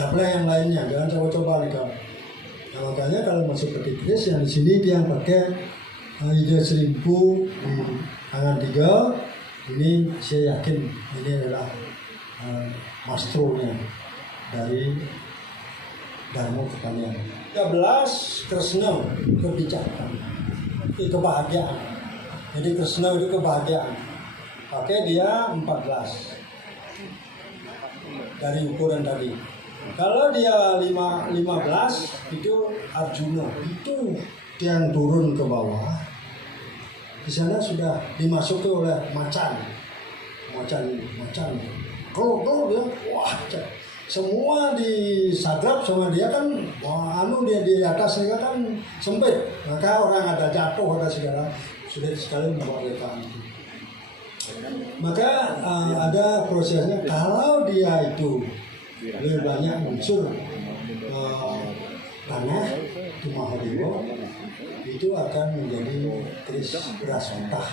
dapatlah yang lainnya, jangan coba-coba legal. Nah, makanya kalau masuk ke Kris yang di sini dia pakai ide 1000 di tangan 3. Ini saya yakin ini adalah mastronya dari Dharma Pertanian. 13 Kresna, kebijakan, kebahagiaan. Jadi Kresna itu kebahagiaan. Pakai dia 14 dari ukuran tadi. Kalau dia 15 itu Arjuna, itu yang turun ke bawah. Di sana sudah dimasuki oleh macan. Kalau dia, wah, semua disadap sama dia kan, wah, dia di atasnya kan sempit, maka orang ada jatuh ada segala, sudah sekali membahayakan. Maka ada prosesnya. Kalau dia itu lebih banyak unsur tanah itu Mahadewa, itu akan menjadi kris beras mentah,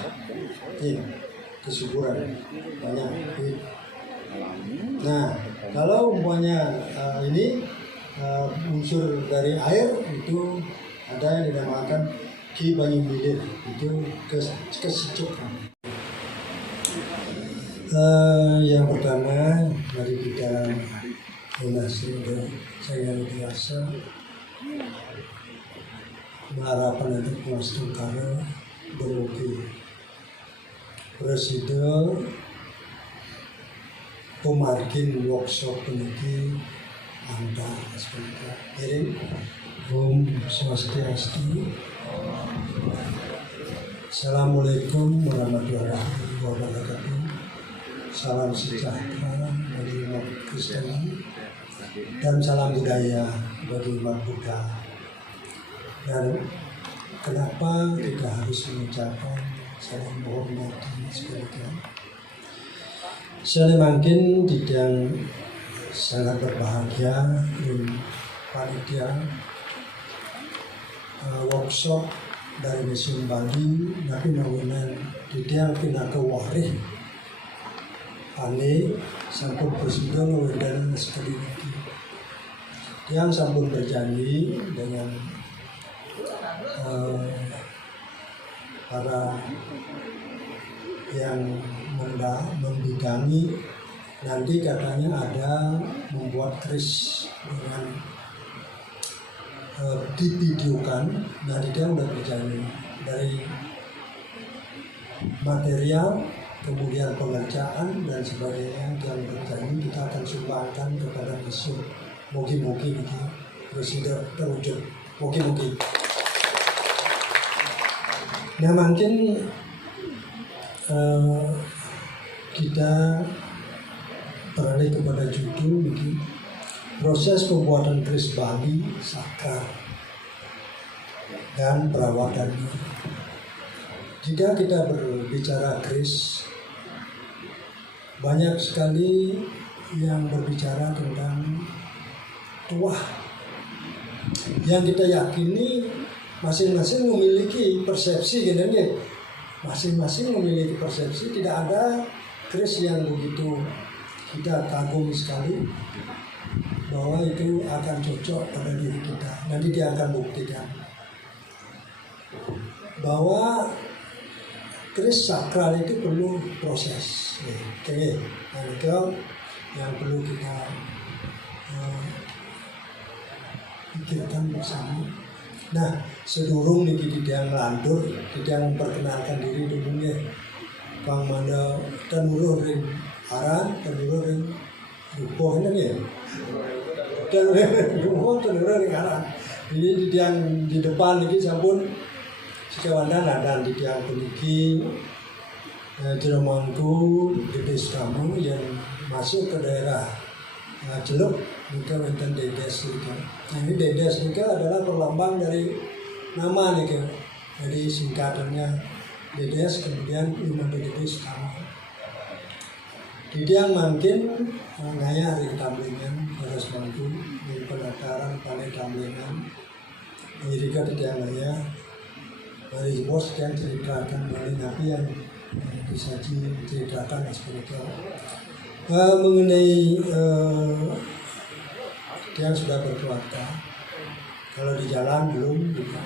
kesuburan banyak. Nah, kalau umpamanya ini unsur dari air itu ada yang dinamakan Ki Banyu Milir, itu kesecukan. Yang pertama dari kita donasi saya biasa mengharapkan untuk Mas Tungkara berugi Presiden pemargin workshop peniki antar seperti ini. Om Swastiastu. Assalamualaikum warahmatullahi wabarakatuh. Salam sejahtera bagi umat Kristen dan salam budaya bagi umat Buddha. Dan kenapa kita harus mengucapkan saling menghormati sebagai saya makin tidak sangat berbahagia di panitia workshop dari Museum Bali, tapi nawanan tidak pindah ke Warih. Ane sampun presiden dan sekali lagi yang sampun berjanji dengan para yang membidangi, nanti katanya ada membuat kris dengan divideokan. Nanti dia udah berjanji dari material, kemudian pengerjaan dan sebagainya yang berjanji kita akan sumbangkan kepada museum. Mogi-mogi gitu, presiden terwujud. Mogi-mogi. Nah, mungkin kita beralih kepada judul ini, proses pembuatan kris Bali sakral dan perawatannya. Jika kita berbicara kris, banyak sekali yang berbicara tentang tuah yang kita yakini masing-masing memiliki persepsi, gitu. Masing-masing memiliki persepsi, tidak ada kris yang begitu kita kagum sekali bahwa itu akan cocok pada diri kita. Nanti dia akan buktikan bahwa kris sakral itu perlu proses. Oke, itu yang perlu kita pikirkan bersama. Nah, sedurung niki tidak lantur, tidak memperkenalkan diri dulu ya. Kang Manda dan ring aran, dan ring rupo ini ya. Dan ring aran. Ini yang di depan niki sampun sekawanan dan di tiang peniki Jeromangku Dedes kamu yang masuk ke daerah Celuk, Nika Wenten Dedes Nika. Nah, ini Dedes Nika adalah perlambang dari nama Nika. Jadi singkatannya Dedes, kemudian Iman Dedes kamu. Didiang mungkin ngaya hari tamblingan pada semangku di pendaftaran panen tamblingan. Jika tidak ngaya dari bos yang ceritakan dari nabi yang disaji ceritakan seperti itu. Mengenai dia sudah berkeluarga. Kalau di jalan belum juga.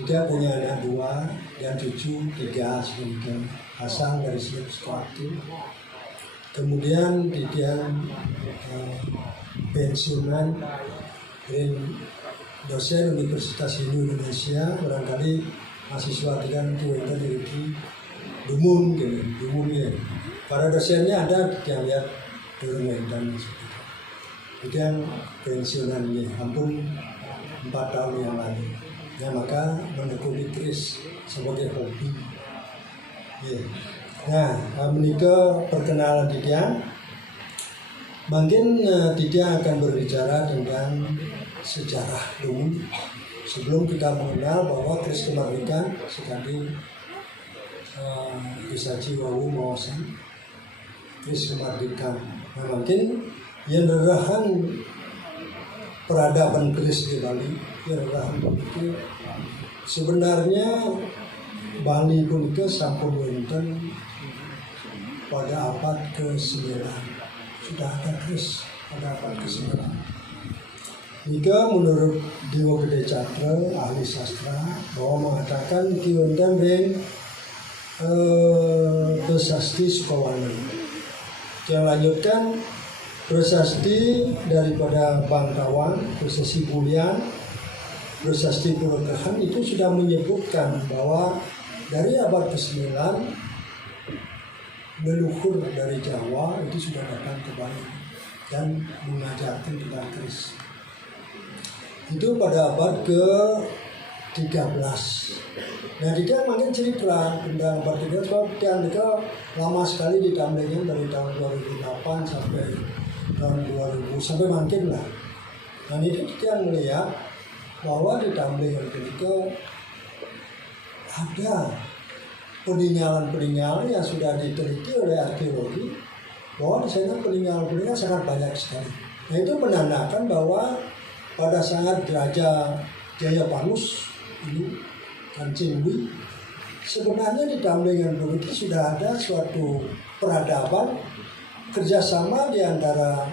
Dia punya anak 2 dan cucu 3 sebenarnya. Asal dari Sukawati. Kemudian dia pensiunan dari dosen Universitas Hindu Indonesia, barangkali mahasiswa dengan tuan dari Dumun, ya. Para dosennya ada yang lihat Durung dan kemudian pensiunannya, ampun 4 tahun yang lalu. Ya maka menekuni keris sebagai hobi. Ya. Nah, menikah perkenalan Didian. Mungkin Didian akan berbicara tentang sejarah dulu. Sebelum kita mengenal bahwa keris kemerdekaan sekali bisa jiwawu mawasan keris kemerdekaan. Nah, mungkin yang nerahan peradaban keris di Bali, yang nerahan itu sebenarnya Bali pun ke sampun wonten pada abad ke-9. Sudah ada keris pada abad ke-9. Jika menurut Dewa Gede Cakra, ahli sastra, bahwa mengatakan kiwonten ring Prasasti Sukawati. Yang lanjutkan prasasti daripada Bangkawan, prasasti Bulian, prasasti Purwokerto itu sudah menyebutkan bahwa dari abad ke-9 leluhur dari Jawa itu sudah datang ke Bali dan mengajarkan tentang keris. Itu pada abad ke-13. Nah, dia makin cerita tentang abad ke-13 sebab dia lama sekali ditambahnya dari tahun 2008 sampai tahun 2000 sampai makin lah. Nah, itu dia melihat bahwa di tamblingan ketika ada peninggalan-peninggalan yang sudah diteliti oleh arkeologi bahwa di sana peninggalan-peninggalan sangat banyak sekali. Nah, itu menandakan bahwa pada saat Raja Jayapanus ini Kancing Dwi, sebenarnya di tamblingan begitu sudah ada suatu peradaban kerjasama di antara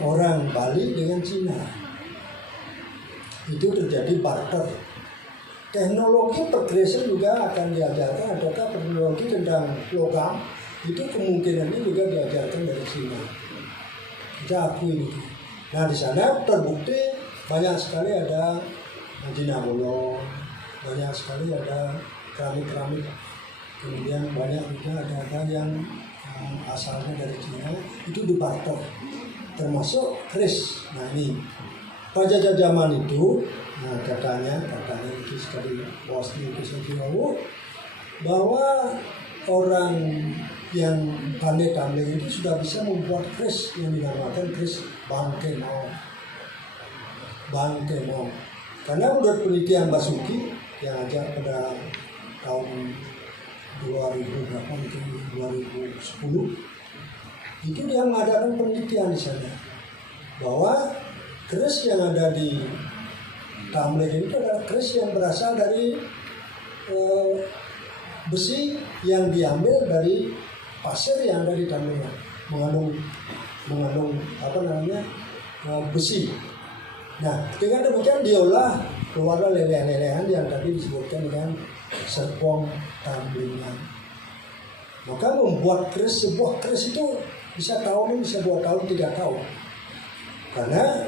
orang Bali dengan Cina. Itu terjadi barter. Teknologi perkerisan juga akan diajarkan, adakah teknologi tentang logam itu kemungkinannya juga diajarkan dari Cina. Kita akui itu. Nah, di sana terbukti banyak sekali ada Jinabolo, banyak sekali ada keramik-keramik, kemudian banyak juga ada yang asalnya dari Cina itu dibarter, termasuk keris. Nah, ini pada zaman itu, nah katanya itu sekali bos di Jawa bahwa orang yang pandai tambling itu sudah bisa membuat keris yang dinamakan keris Bangkemong. Karena menurut penelitian Basuki yang ada pada tahun 2010 itu dia mengadakan penelitian di sana bahwa keris yang ada di tambling itu adalah keris yang berasal dari besi yang diambil dari pasir yang ada di tamblingan, mengandung besi. Nah, dengan demikian diolah keluarlah lelehan-lelehan yang tadi disebutkan dengan serpong tamblingan. Maka membuat keris, sebuah keris itu bisa tahun, bisa 2 tahun, 3 tahun. Karena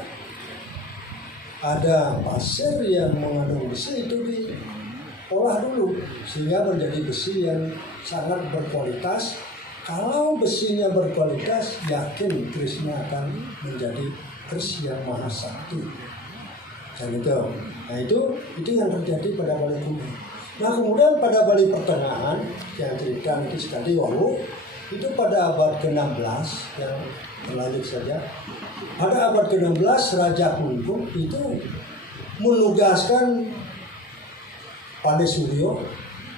ada pasir yang mengandung besi itu diolah dulu sehingga menjadi besi yang sangat berkualitas. Kalau besinya berkualitas, yakin kerisnya akan menjadi keris yang maha sakti. Dan itu, nah itu yang terjadi pada Bali kuno. Nah, kemudian pada Bali pertengahan yang cerita itu sekali wawu itu pada abad ke-16 yang lanjut saja. Pada abad ke-16 Raja Kuntung itu menugaskan Pandai Suryo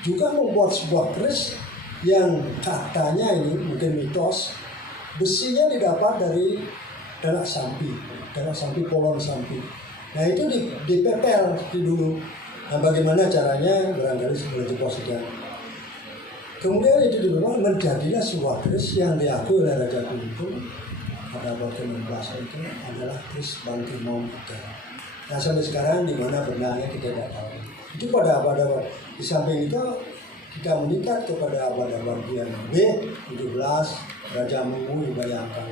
juga membuat sebuah keris yang katanya ini mungkin mitos, besinya didapat dari Danak Sampi Polon Sampi. Nah, itu dipepel di dulu. Nah, bagaimana caranya barangkali sebelum jempol sekian. Kemudian itu memang menjadilah sebuah keris yang diakui oleh Raja Kuntung pada abad ke-16 itu adalah keris Bangkinong Buddha. Nah sampai sekarang di mana benarnya kita tidak tahu. Itu pada abad-abad di samping itu kita meningkat kepada abad-abad yang B17 Raja Menghu dibayangkan.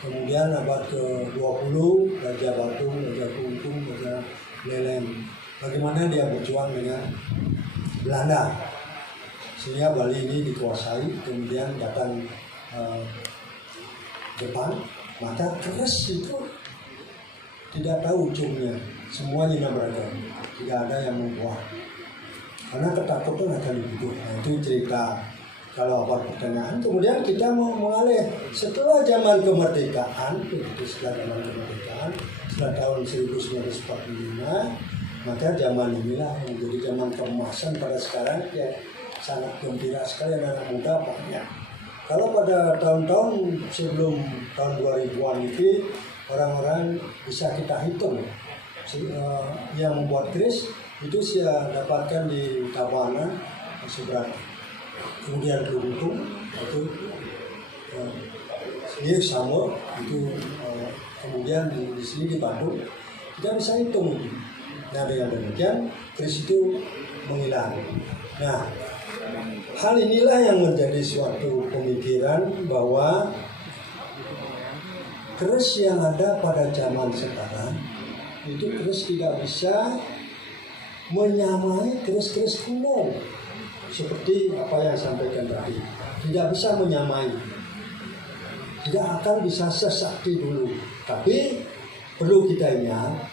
Kemudian abad ke-20 Raja Batu, Raja Kuntung, Raja Leleng. Bagaimana dia berjuang dengan Belanda sehingga Bali ini dikuasai. Kemudian datang Jepang, maka keris itu tidak tahu ujungnya, semuanya beragam, tidak ada yang membuat karena ketakutan akan dibunuh. Nah, itu cerita kalau abad pertengahan. Kemudian kita mau mengalih setelah zaman kemerdekaan, setelah tahun 1945, maka zaman inilah yang menjadi zaman keemasan pada sekarang yang sangat gembira sekali anak muda banyak. Kalau pada tahun-tahun sebelum tahun 2000-an itu orang-orang bisa kita hitung yang membuat keris itu saya dapatkan di Tabanan seberapa. Kemudian Kelungtung itu ini sama itu kemudian di sini di Bandung kita bisa hitung. Nah dengan demikian keris itu menghilang. Nah hal inilah yang menjadi suatu pemikiran bahwa keris yang ada pada zaman sekarang itu keris tidak bisa menyamai keris-keris kuno seperti apa yang saya sampaikan tadi. Tidak bisa menyamai, tidak akan bisa sesakti dulu. Tapi perlu kita ingat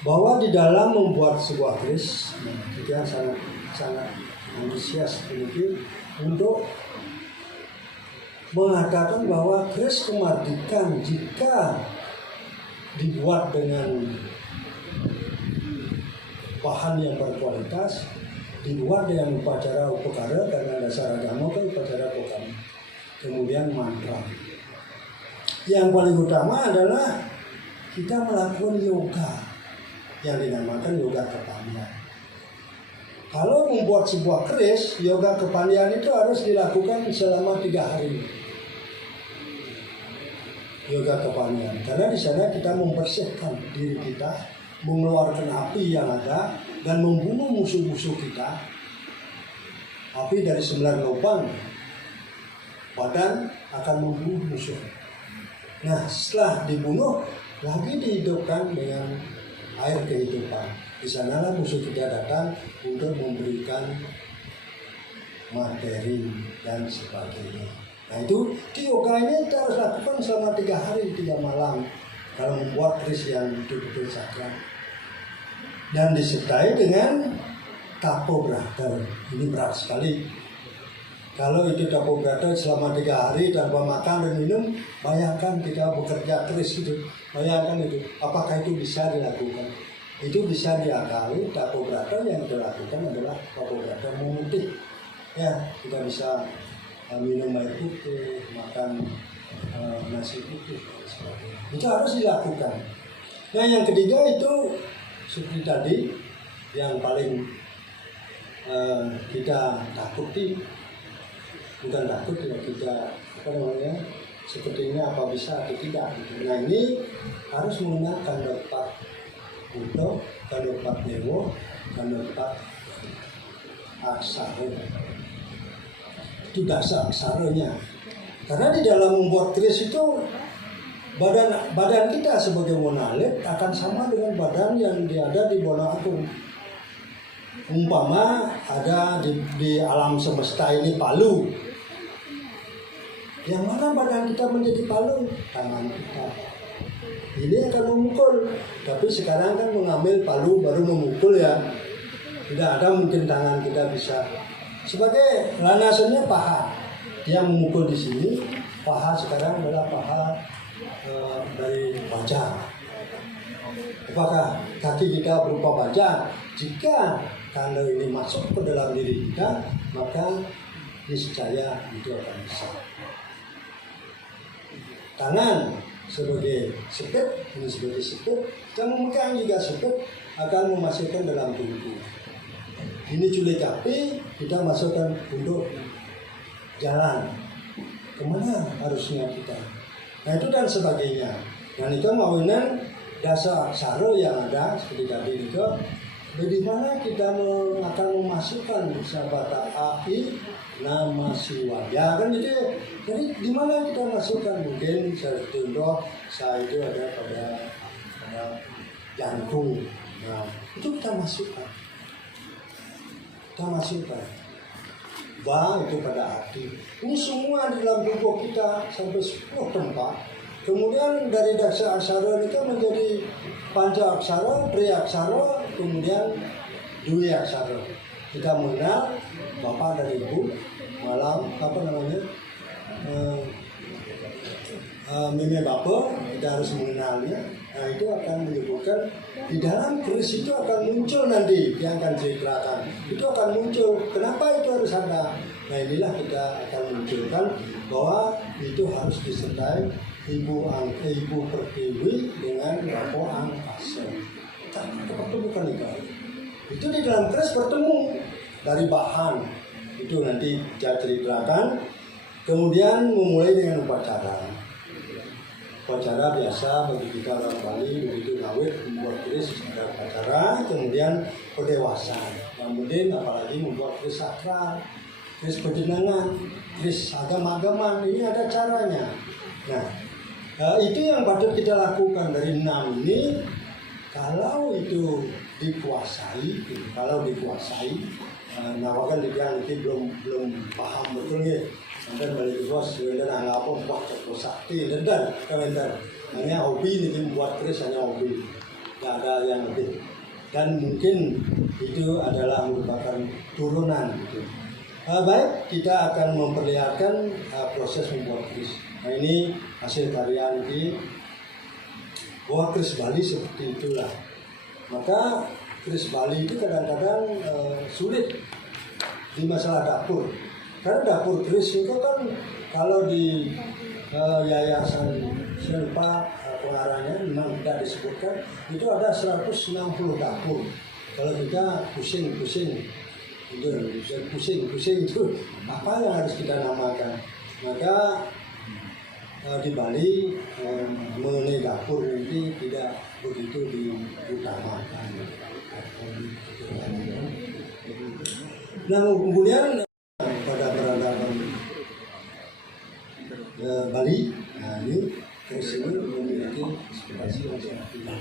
bahwa di dalam membuat sebuah keris kita sangat antusias sedikit untuk mengatakan bahwa keris kemerdekaan jika dibuat dengan bahan yang berkualitas, dibuat dengan upacara upakara karena dasar agama kan upacara upakara, kemudian mantra. Yang paling utama adalah kita melakukan yoga yang dinamakan yoga kepandian. Kalau membuat sebuah keris, yoga kepandian itu harus dilakukan selama 3 hari. Yoga kepandian, karena di sana kita membersihkan diri kita, mengeluarkan api yang ada dan membunuh musuh-musuh kita. Api dari 9 lubang badan akan membunuh musuh. Nah, setelah dibunuh lagi dihidupkan dengan air kehidupan. Di sanalah musuh kita datang untuk memberikan materi dan sebagainya. Nah itu di yoga ini kita harus lakukan selama 3 hari 3 malam kalau membuat keris yang betul-betul sakral. Dan disertai dengan tapobrata. Ini berat sekali. Kalau itu tapobrata selama 3 hari tanpa makan dan minum, bayangkan kita bekerja keris itu. Bayangkan itu, apakah itu bisa dilakukan? Itu bisa diakali. Tapobrata yang kita lakukan adalah tapobrata memutih. Ya, kita bisa minum air putih, makan nasi putih, dan sebagainya. Itu harus dilakukan. Nah, yang ketiga itu seperti tadi, yang paling kita takuti, bukan takut ya, kita sepertinya apa bisa atau tidak. Nah ini harus menggunakan dapat Buddha, dapat Dewa, dapat aksara. Itu dasar aksaranya. Karena di dalam membuat keris itu badan kita sebagai monalit akan sama dengan badan yang ada di Bona Agung. Umpama ada di alam semesta ini palu. Yang mana badan kita menjadi palu? Tangan kita. Ini akan memukul. Tapi sekarang kan mengambil palu baru memukul ya. Tidak ada mungkin tangan kita bisa. Sebagai landasannya paha. Dia memukul di sini. Paha sekarang adalah paha dari baja. Apakah kaki kita berupa baja? Jika tanda ini masuk ke dalam diri kita, maka niscaya itu akan bisa. Tangan sebagai sekep, ini sebagai sekep, dan memegang juga sekep akan memasukkan dalam tubuh. Ini culik api, kita masukkan untuk jalan kemana harusnya kita. Nah itu dan sebagainya. Dan itu mawinan dasar aksara yang ada seperti tadi itu. Di mana kita akan memasukkan sabata ai nama siwaya kan jadi di mana kita masukkan mungkin contoh saya itu ada pada jantung. Nah itu kita masukkan. Ba itu pada hati. Ini semua di dalam tubuh kita sampai 10 tempat. Kemudian dari dasar aksara itu menjadi panca aksara, triya aksara, kemudian dwi aksara. Kita mengenal bapak dan ibu, malam mime bapak, kita harus mengenalnya. Nah itu akan menyebutkan di dalam keris itu akan muncul nanti yang akan ceritakan. Itu akan muncul. Kenapa itu harus ada? Nah inilah kita akan munculkan bahwa itu harus disertai ibu pertiwi dengan bapak angkasa. Kita pertemukan itu. Itu di dalam keris bertemu dari bahan. Itu nanti saya ceritakan. Kemudian memulai dengan upacara. Upacara biasa bagi kita orang Bali begitu ngawit membuat keris ada upacara, kemudian pendewasaan. Kemudian apalagi membuat keris sakral, keris perjenengan, keris agama-agaman, ini ada caranya. Nah, itu yang patut kita lakukan dari 6 ini. Kalau itu dikuasai, nah bahkan dibilang itu belum paham betul ya. Dan balik bos, dan apa buat sakti dan hanya hobi nih membuat keris hanya hobi, nggak ada yang lebih. Dan mungkin itu adalah merupakan turunan. Gitu. Baik, kita akan memperlihatkan proses membuat keris. Nah ini hasil karya ini bahwa keris Bali seperti itulah. Maka keris Bali itu kadang-kadang sulit di masalah dapur. Karena dapur keris itu kan kalau di yayasan Silpa pengarahnya memang tidak disebutkan itu ada 160 dapur. Kalau kita pusing itu apa yang harus kita namakan? Maka di Bali mengenai dapur nanti tidak begitu diutamakan. Nah kemudian pada peradaban Bali, nah ini keris ini memiliki ekspektasi yang sangat tinggi.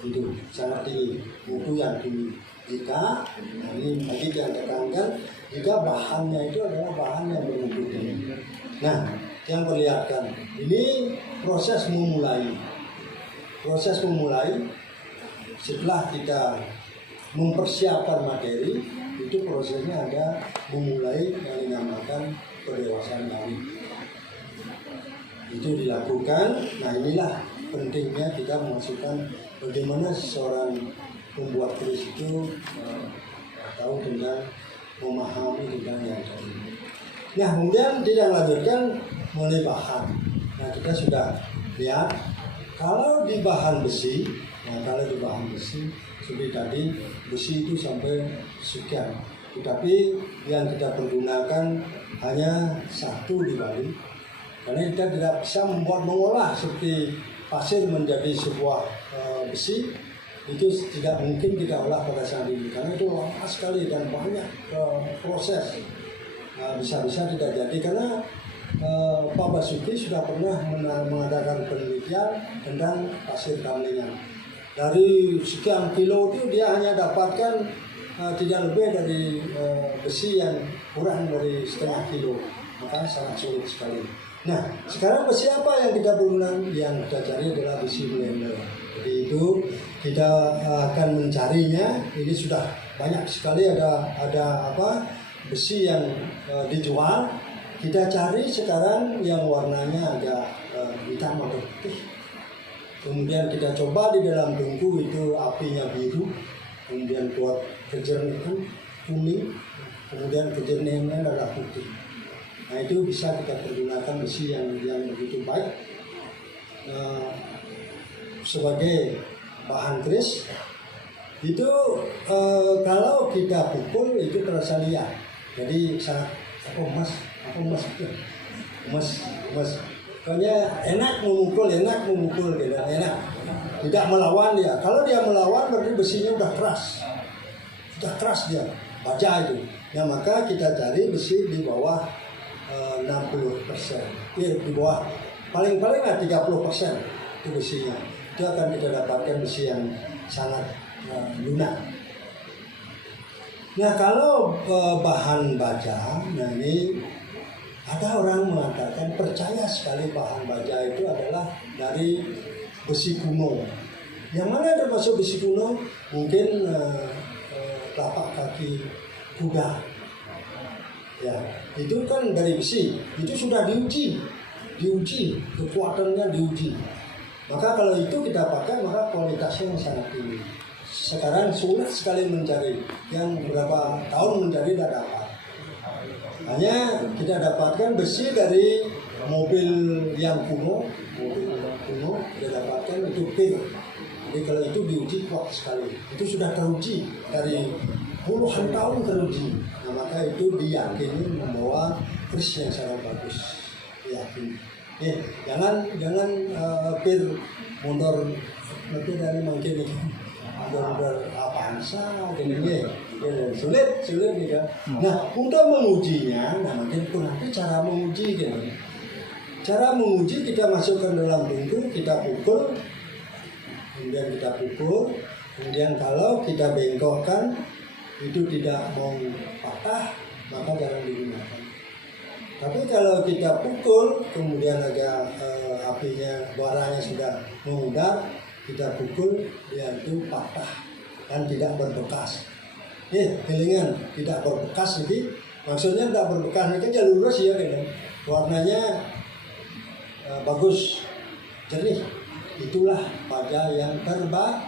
Itu sangat tinggi, mutu yang tinggi. Jika, nah ini tadi yang tekankan, jika bahannya itu adalah bahan yang bermutu tinggi. Nah, yang perlihatkan ini proses memulai setelah kita mempersiapkan materi. Itu prosesnya ada memulai yang dinamakan pendewasaan Bali. Itu dilakukan. Nah inilah pentingnya kita memasukkan bagaimana seorang pembuat keris itu tahu tentang memahami tentang yang tadi. Nah kemudian tidak lanjutkan mengenai bahan. Nah kita sudah lihat kalau di bahan besi. Seperti tadi besi itu sampai sekian, tetapi yang kita pergunakan hanya satu di Bali, karena kita tidak bisa mengolah seperti pasir menjadi sebuah besi. Itu tidak mungkin kita olah pada saat ini, karena itu lama sekali dan banyak proses. Bisa-bisa tidak jadi karena Pak Basuki sudah pernah mengadakan penelitian tentang pasir kamlingan. Dari sekian kilo itu dia hanya dapatkan tidak lebih dari besi yang kurang dari setengah kilo, maka sangat sulit sekali. Nah sekarang besi apa yang kita gunakan? Yang kita cari adalah besi blender. Jadi itu kita akan mencarinya. Ini sudah banyak sekali ada besi yang dijual. Kita cari sekarang yang warnanya agak hitam atau putih. Kemudian kita coba di dalam tungku itu apinya biru, kemudian buat kejernihan kuning, kemudian kejernihannya adalah putih. Nah itu bisa kita pergunakan besi yang begitu baik sebagai bahan keris. Itu kalau kita pukul itu terasa liat, jadi sangat mas apa emas. Pokoknya enak memukul gitu, enak. Tidak melawan dia. Kalau dia melawan berarti besinya udah keras dia, baja itu. Nah maka kita cari besi di bawah 60%, di bawah paling-paling 30% itu besinya. Itu akan kita dapatkan besi yang sangat lunak. Nah kalau bahan baja, nah ini ada orang mengatakan percaya sekali bahan baja itu adalah dari besi kuno. Yang mana termasuk besi kuno? Mungkin telapak kaki kuda. Ya, itu kan dari besi. Itu sudah diuji, kekuatannya diuji. Maka kalau itu kita pakai, maka kualitasnya sangat tinggi. Sekarang sulit sekali mencari, yang berapa tahun mencari tidak dapat. Hanya kita dapatkan besi dari mobil yang kuno kita dapatkan itu pin. Jadi kalau itu diuji kuat sekali, itu sudah teruji dari puluhan tahun teruji. Nah, maka itu diyakini membawa kris yang sangat bagus. Yakin. Jangan pin motor nanti dari mungkin motor Avanza gini. Sulit nih kan. Nah untuk mengujinya, mungkin nanti cara menguji gitu. Cara menguji kita masukkan dalam tungku, kita pukul, kemudian kalau kita bengkokkan itu tidak mau patah, maka jangan digunakan. Tapi kalau kita pukul, kemudian agak apinya, baranya sudah memudar, kita pukul, dia itu patah dan tidak berbekas. Kelingan tidak berbekas, jadi maksudnya tidak berbekas, ini kan jalur lurus ya kan, warnanya bagus, jernih. Itulah baja yang terbaik.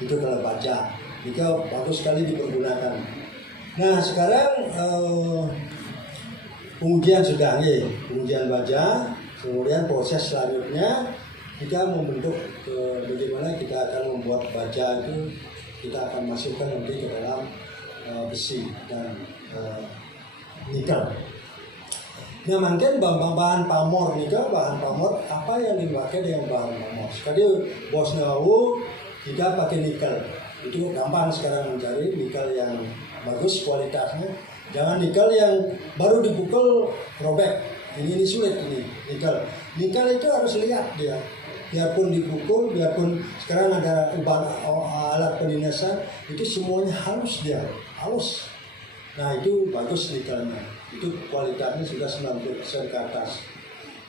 Itu kalau baja, itu bagus sekali dipergunakan. Nah sekarang pengujian sudah pengujian baja, kemudian proses selanjutnya kita membentuk bagaimana kita akan membuat baja itu. Kita akan masukkan nanti ke dalam besi dan nikel. Nah mungkin bahan pamor nikel, bahan pamor apa yang dipakai dengan bahan pamor? Sekali bos tahu kita pakai nikel, itu gampang sekarang mencari nikel yang bagus kualitasnya. Jangan nikel yang baru dipukul robek. Ini sulit ini nikel. Nikel itu harus lihat dia. Biarpun dipukul, biarpun sekarang ada alat pendinasan, itu semuanya halus dia, halus. Nah itu bagus nikelnya, itu kualitasnya sudah 90% ke atas.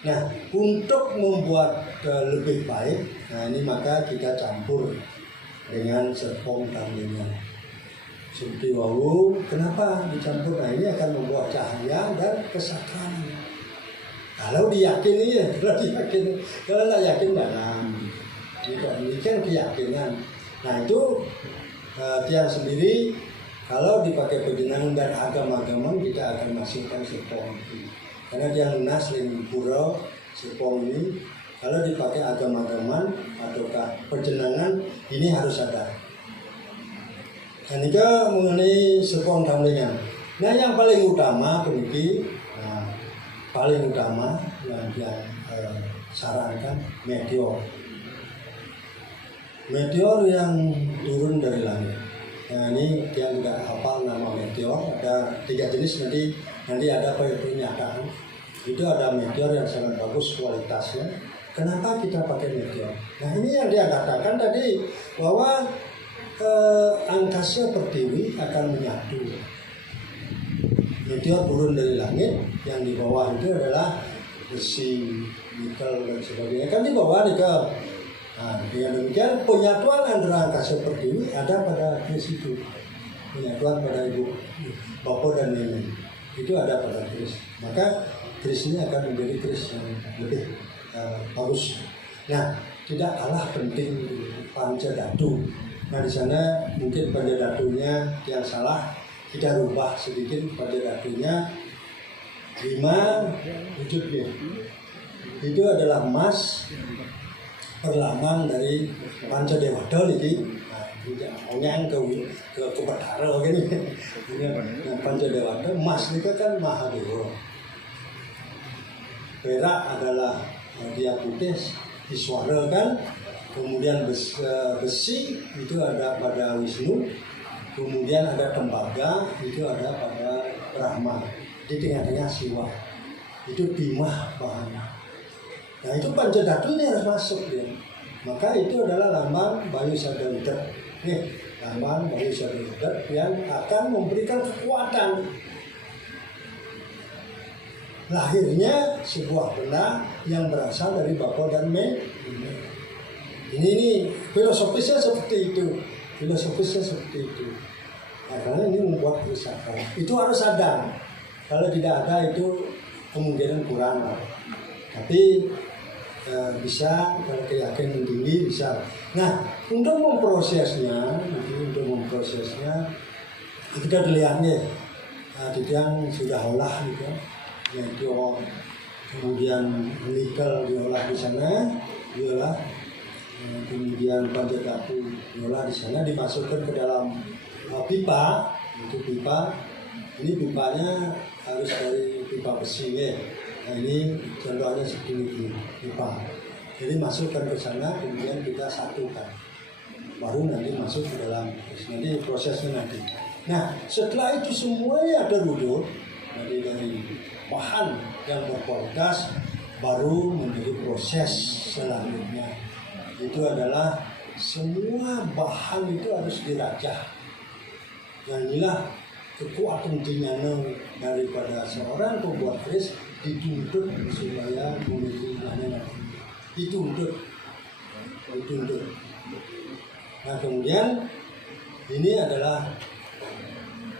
Nah untuk membuat lebih baik, nah ini maka kita campur dengan serpong tamlingan. Seperti wau, kenapa dicampur? Nah ini akan membuat cahaya dan kesakralan. Kalau diyakini ya, kalau tidak yakin dalam. Ini kan keyakinan. Nah itu tiang sendiri kalau dipakai penjenengan dan agama-agama kita akan masukkan serpong ini. Karena tiang lunas lagi pura serpong ini kalau dipakai agama-agama ataukah penjenengan ini harus ada. Dan juga mengenai serpong tamlingan. Nah yang paling utama paling utama yang dia sarankan meteor yang turun dari langit. Nah ini dia tidak hafal nama meteor, ada 3 jenis, nanti ada pernyataan. Itu ada meteor yang sangat bagus kualitasnya. Kenapa kita pakai meteor? Nah ini yang dia katakan tadi bahwa angkasa pertiwi akan menyatu. Meteor turun dari langit, yang di bawah itu adalah besi, nikel dan sebagainya. Kan di bawah nikel. Nah, dengan demikian penyatuan antara angkasa pertiwi ada pada kris itu. Penyatuan pada ibu, bapak dan nenek itu ada pada kris. Maka kris ini akan menjadi kris yang lebih bagus. Nah, tidak kalah penting pancadatu. Nah di sana mungkin pancadatunya yang salah. Kita rubah sedikit pada datunya 5 wujudnya. Itu adalah emas, perlaman dari Pancadewata ini. Onyang ke Bathara gini. Nah, Pancadewata emas itu kan Mahadewa. Perak adalah dia putih, Iswara kan. Kemudian besi itu ada pada Wisnu. Kemudian ada tembaga itu ada pada Brahma. Di tengah-tengah Siwa. Itu timah bahannya. Nah itu Pancadhatu ini harus masuk dia. Maka itu adalah lambang Bayu Sada Udat. Nih, lambang Bayu Sada Udat yang akan memberikan kekuatan. Lahirnya sebuah benda yang berasal dari Bapa dan Me. Ini filosofisnya seperti itu. Nah, karena ini membuat kerusakan. Itu harus ada. Kalau tidak ada itu kemungkinan kurang. Tapi bisa kalau keyakinan tinggi bisa. Nah, untuk memprosesnya kita lihatnya yang sudah olah gitu. Yaitu kemudian nikel diolah di sana, kemudian Pancadhatu diolah di sana, dimasukkan ke dalam pipa. Itu pipa. Ini pipanya harus dari pipa besi ya. Nah ini contohnya seperti ini pipa. Jadi masukkan ke sana, kemudian kita satukan. Baru nanti masuk ke dalam. Nanti prosesnya nanti. Nah setelah itu semuanya ada rudut dari bahan yang berkualitas, baru menjadi proses selanjutnya. Itu adalah semua bahan itu harus dirajah. Dan inilah kekuatan dinano daripada seorang pembuat keris, dituntut supaya memiliki makna. Dituntut. Nah kemudian ini adalah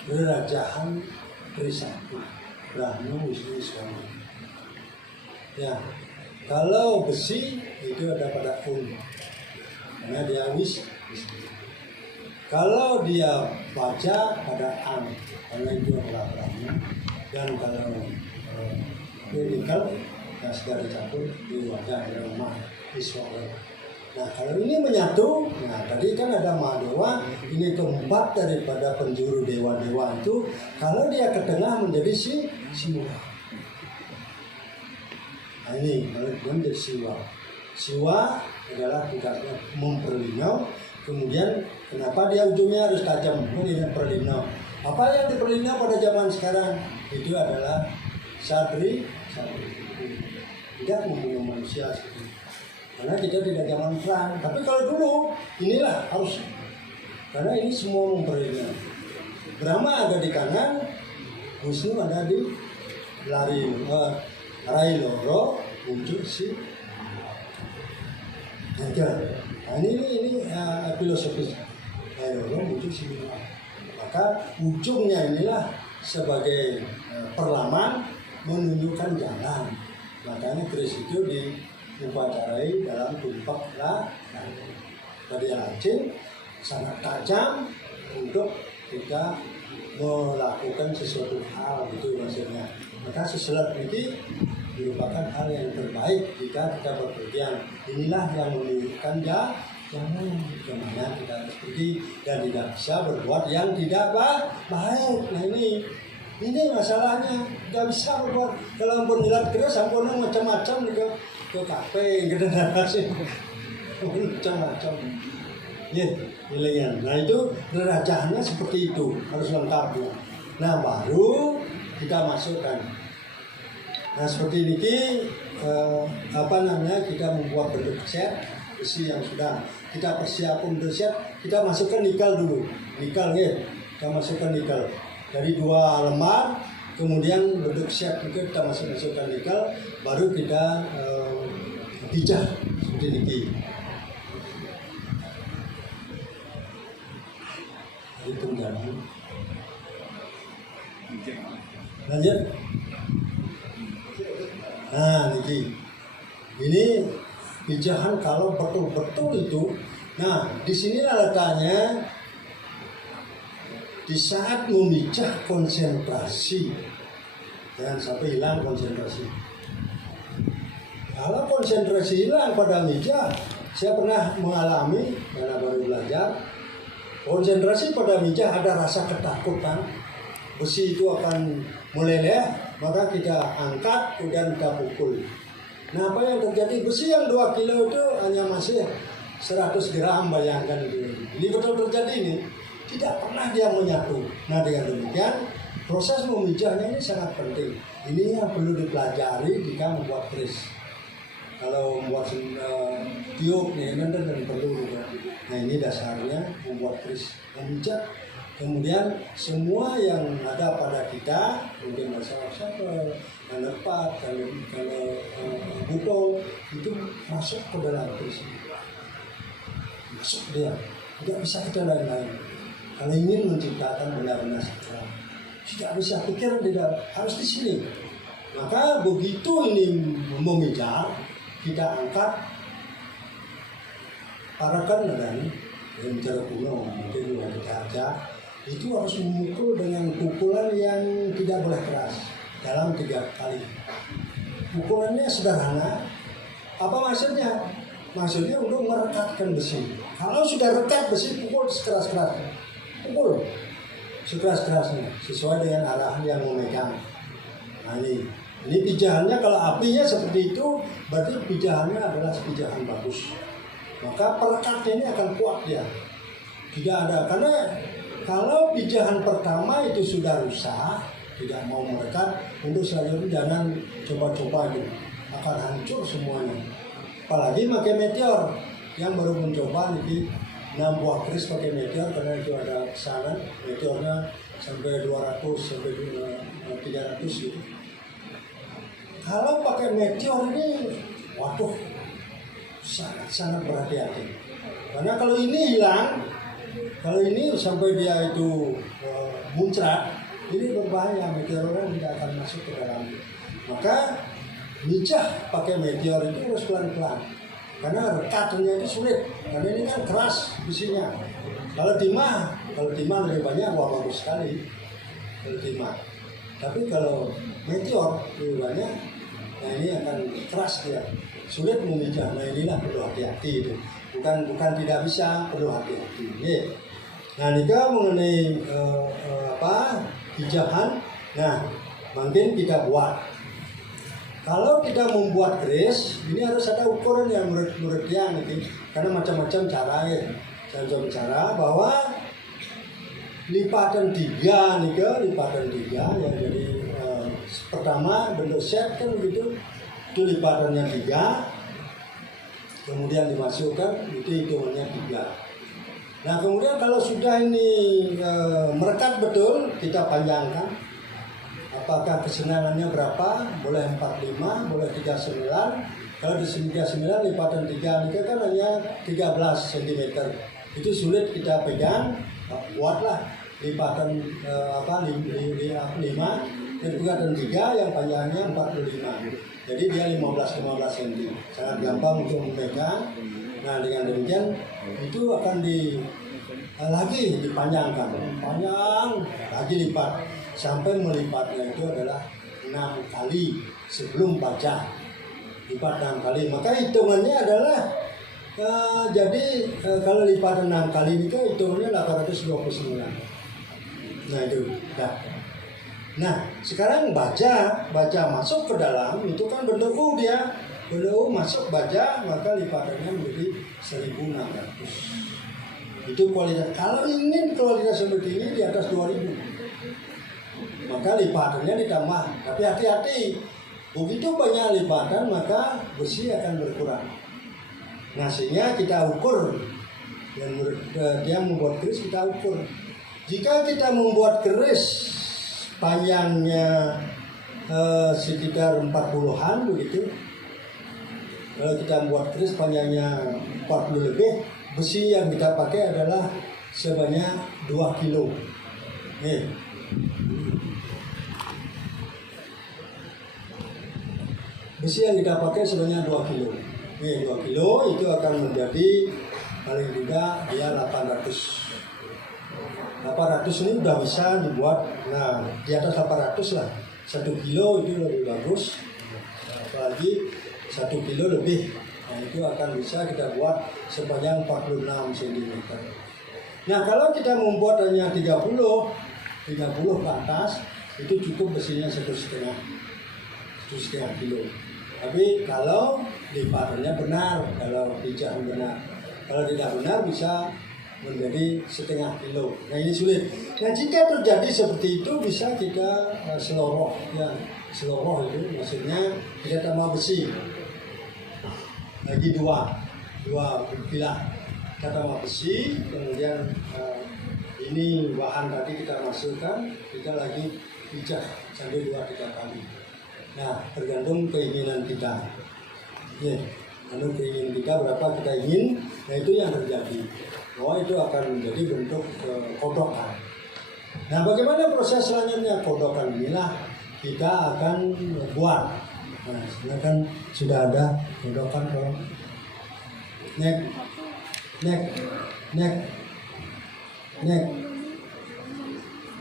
perajahan Trisakti, Brahma, Wisnu, Swami. Ya, kalau besi itu ada pada karena dia kalau dia baja pada karena itu adalah Brahma. Dan kalau nikel sudah dicampur di wajah rumah Iswara. Nah kalau ini menyatu, nah tadi kan ada Mahadewa, ini keempat daripada penjuru dewa-dewa itu, kalau dia ke tengah menjadi Siwa. Nah ini kalau dia menjadi Siwa. Siwa adalah tingkatnya memperlinau. Kemudian kenapa dia ujungnya harus tajam? Ini perlinau. Apa yang diperlinau pada zaman sekarang itu adalah sadri. Tidak membunuh manusia. Karena kita tidak zaman perang. Tapi kalau dulu inilah harus. Karena ini semua memperlinau. Brahma ada di kanan, Wisnu ada di Rai Loro, muncul si. Nah ini filosofis. Rai Loro muncul si. Maka ujungnya inilah sebagai perlaman menunjukkan jalan. Makanya keris itu diupacarai dalam tumpak tadi lancing sangat tajam untuk kita melakukan sesuatu hal gitu maksudnya. Maka sesuatu ini merupakan hal yang terbaik jika kita berpergian. Inilah yang menunjukkan jangan kemana kita harus pergi dan tidak bisa berbuat yang tidak baik. Nah ini masalahnya, nggak bisa berbuat. Kalau ampun lihat keras, ampun macam-macam ke kafe, ke nasi, macam-macam. Ya, pilihan. Nah itu derajatnya seperti itu, harus lengkap. Nah baru kita masukkan. Nah seperti ini kita membuat bentuk set besi yang sudah kita persiapkan bentuk set, kita masukkan nikel dulu. Nikel ya, kita masukkan nikel. Dari 2 lembar, kemudian bentuk set juga kita masukkan nikel, baru kita pijah seperti ini. Itu menjadi. Lanjut. Nah, ini pijahan kalau betul-betul itu. Nah, di sinilah letaknya. Di saat memijah konsentrasi, jangan sampai hilang konsentrasi. Kalau konsentrasi hilang pada mijah, Saya pernah mengalami karena baru belajar, konsentrasi pada mijah ada rasa ketakutan, besi itu akan meleleh, maka kita angkat kemudian kita pukul. Nah, apa yang terjadi? Besi yang 2 kilo itu hanya masih 100 gram, bayangkan itu. Ini betul terjadi ini. Tidak pernah dia menyatu. Nah, dengan demikian proses memijahnya ini sangat penting. Ini yang perlu dipelajari jika membuat keris. Kalau membuat tiup nih, dan perlu juga. Nah, ini dasarnya membuat keris, memijah. Kemudian semua yang ada pada kita, mungkin masalah kalau lepat, kalau bukol, itu masuk ke dalam keris. Masuk dia, tidak bisa kita lain-lain. Kalau ingin menciptakan benar-benar sakral, tidak bisa pikiran, tidak harus di sini. Maka begitu ini memijah, kita angkat, parakan dan cara kuno mungkin juga kita ajak, itu harus memukul dengan pukulan yang tidak boleh keras dalam 3 kali. Pukulannya sederhana. Apa maksudnya? Maksudnya untuk merekatkan besi. Kalau sudah rekat besi, pukul sekeras-kerasnya. Pukul sekeras-kerasnya sesuai dengan arahan yang memegang. Nah, ini pijahannya, kalau apinya seperti itu, berarti pijahannya adalah pijahan bagus. Maka perekatnya ini akan kuat dia. Tidak ada, karena kalau pijahan pertama itu sudah rusak, tidak mau merekat, untuk selanjutnya jangan coba-coba itu, akan hancur semuanya. Apalagi pakai meteor, yang baru mencoba ini 6 buah keris pakai meteor, karena itu ada pesanan meteornya sampai 200 sampai 300 gitu. Kalau pakai meteor ini, waduh, sangat berhati-hati. Karena kalau ini hilang, kalau ini sampai dia itu muncrat, ini berbahaya, meteornya tidak akan masuk ke dalam. Maka mijah pakai meteor itu harus pelan-pelan. Karena rekatnya itu sulit, karena ini kan keras besinya. Kalau timah lebih banyak, wah bagus sekali. Kalau timah. Tapi kalau meteor lebih banyak, nah ini akan keras dia, sulit memijah. Nah, inilah perlu hati-hati itu. Bukan tidak bisa, perlu hati-hati. Nah, ini mengenai pijahan. Nah, mungkin kita buat. Kalau kita membuat keris, ini harus ada ukuran yang menurut dia gitu. Karena macam-macam cara ya. Cara bahwa lipatan 3 yang jadi pertama bentuk set kan begitu, itu lipatannya 3, kemudian dimasukkan, itu hitungannya 3. Nah, kemudian kalau sudah ini merekat betul, kita panjangkan. Apakah kesenangannya berapa? Boleh 45, boleh 39. Kalau di 39 lipatan 3 ini kan hanya 13 cm. Itu sulit kita pegang, buatlah lipatan 5. Lipatan 3 yang panjangnya 45. Jadi dia 15 cm. Sangat gampang untuk memegang. Nah, dengan demikian itu akan lagi dipanjangkan, panjang lagi lipat sampai melipatnya itu adalah 6 kali sebelum baja, lipat 6 kali. Maka hitungannya adalah kalau lipatan 6 kali itu hitungannya 829. Nah, itu dah. Nah, sekarang baja masuk ke dalam itu kan bentuk U dia. Bentuk U masuk baja, maka lipatannya menjadi 1600. Itu kualitas. Kalau ingin kualitas seperti ini di atas 2000, maka lipatannya ditambah. Tapi hati-hati, begitu banyak lipatan maka besi akan berkurang. Nah, sehingga kita ukur. Dan dia membuat keris kita ukur. Jika kita membuat keris panjangnya sekitar 40-an begitu, kalau kita membuat keris panjangnya 40 lebih, besi yang kita pakai adalah sebanyak 2 kilo. Nih. Besi yang kita pakai sebanyak 2 kilo. Nih, 2 kilo itu akan menjadi paling tidak dia 800. 800 ini udah bisa dibuat. Nah, di atas 800 lah. 1 kilo itu lebih bagus. Apalagi 1 kilo lebih Nah itu akan bisa kita buat sepanjang 46 cm. Nah kalau kita membuat hanya 30 ke atas, itu cukup besinya 1,5 kilo. Tapi kalau lipatannya benar, kalau pijakan benar, kalau tidak benar bisa menjadi 0,5 kilo. Nah ini sulit. Nah jika terjadi seperti itu bisa kita seloroh, ya seloroh itu maksudnya kita tambah besi lagi dua bilah, kita tambah besi, kemudian ini bahan tadi kita masukkan, kita lagi pijak sampai 2-3 kali. Nah tergantung keinginan kita. Ya, menurut keinginan kita berapa kita ingin, nah itu yang terjadi. Bahwa itu akan menjadi bentuk kodokan. Nah bagaimana proses selanjutnya? Kodokan inilah kita akan buat. Nah sebenarnya kan sudah ada kodokan kalau nek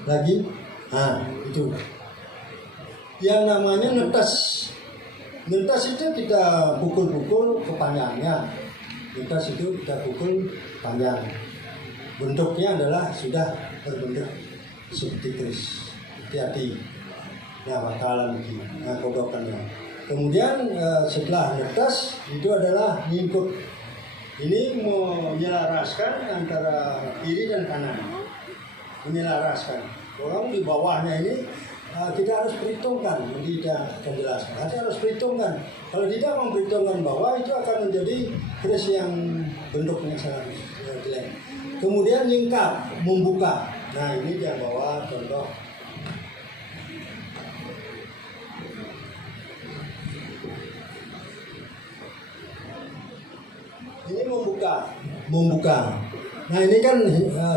lagi. Nah itu yang namanya netes. Netes itu kita pukul-pukul kepanjangnya. Netes itu kita pukul panjang. Bentuknya adalah sudah berbentuk seperti keris. Hati-hati. Nah bakalan begini. Nah kodokannya. Kemudian setelah netes itu adalah ngikut. Ini menyelaraskan antara kiri dan kanan. Menyelaraskan. Orang di bawahnya ini kita harus perhitungkan, nanti kita akan jelaskan. Kita harus perhitungkan. Kalau tidak memperhitungkan bawah itu akan menjadi keris yang bentuknya sangat jelek. Kemudian nyingkap, membuka. Nah ini dia bawah contoh. Ini membuka. Nah ini kan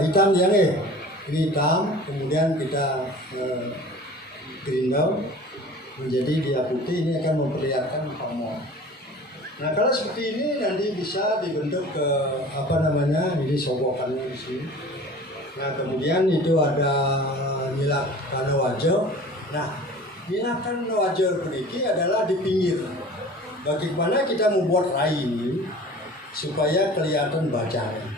hitam yang ini hitam, kemudian kita green down menjadi dia putih, ini akan memperlihatkan pamor. Nah kalau seperti ini nanti bisa dibentuk ke ini sobokannya di sini. Nah kemudian itu ada nilak kanawajo. Nah nilak kanawajo beriki adalah di pinggir. Bagaimana kita membuat rai ini supaya kelihatan bacanya.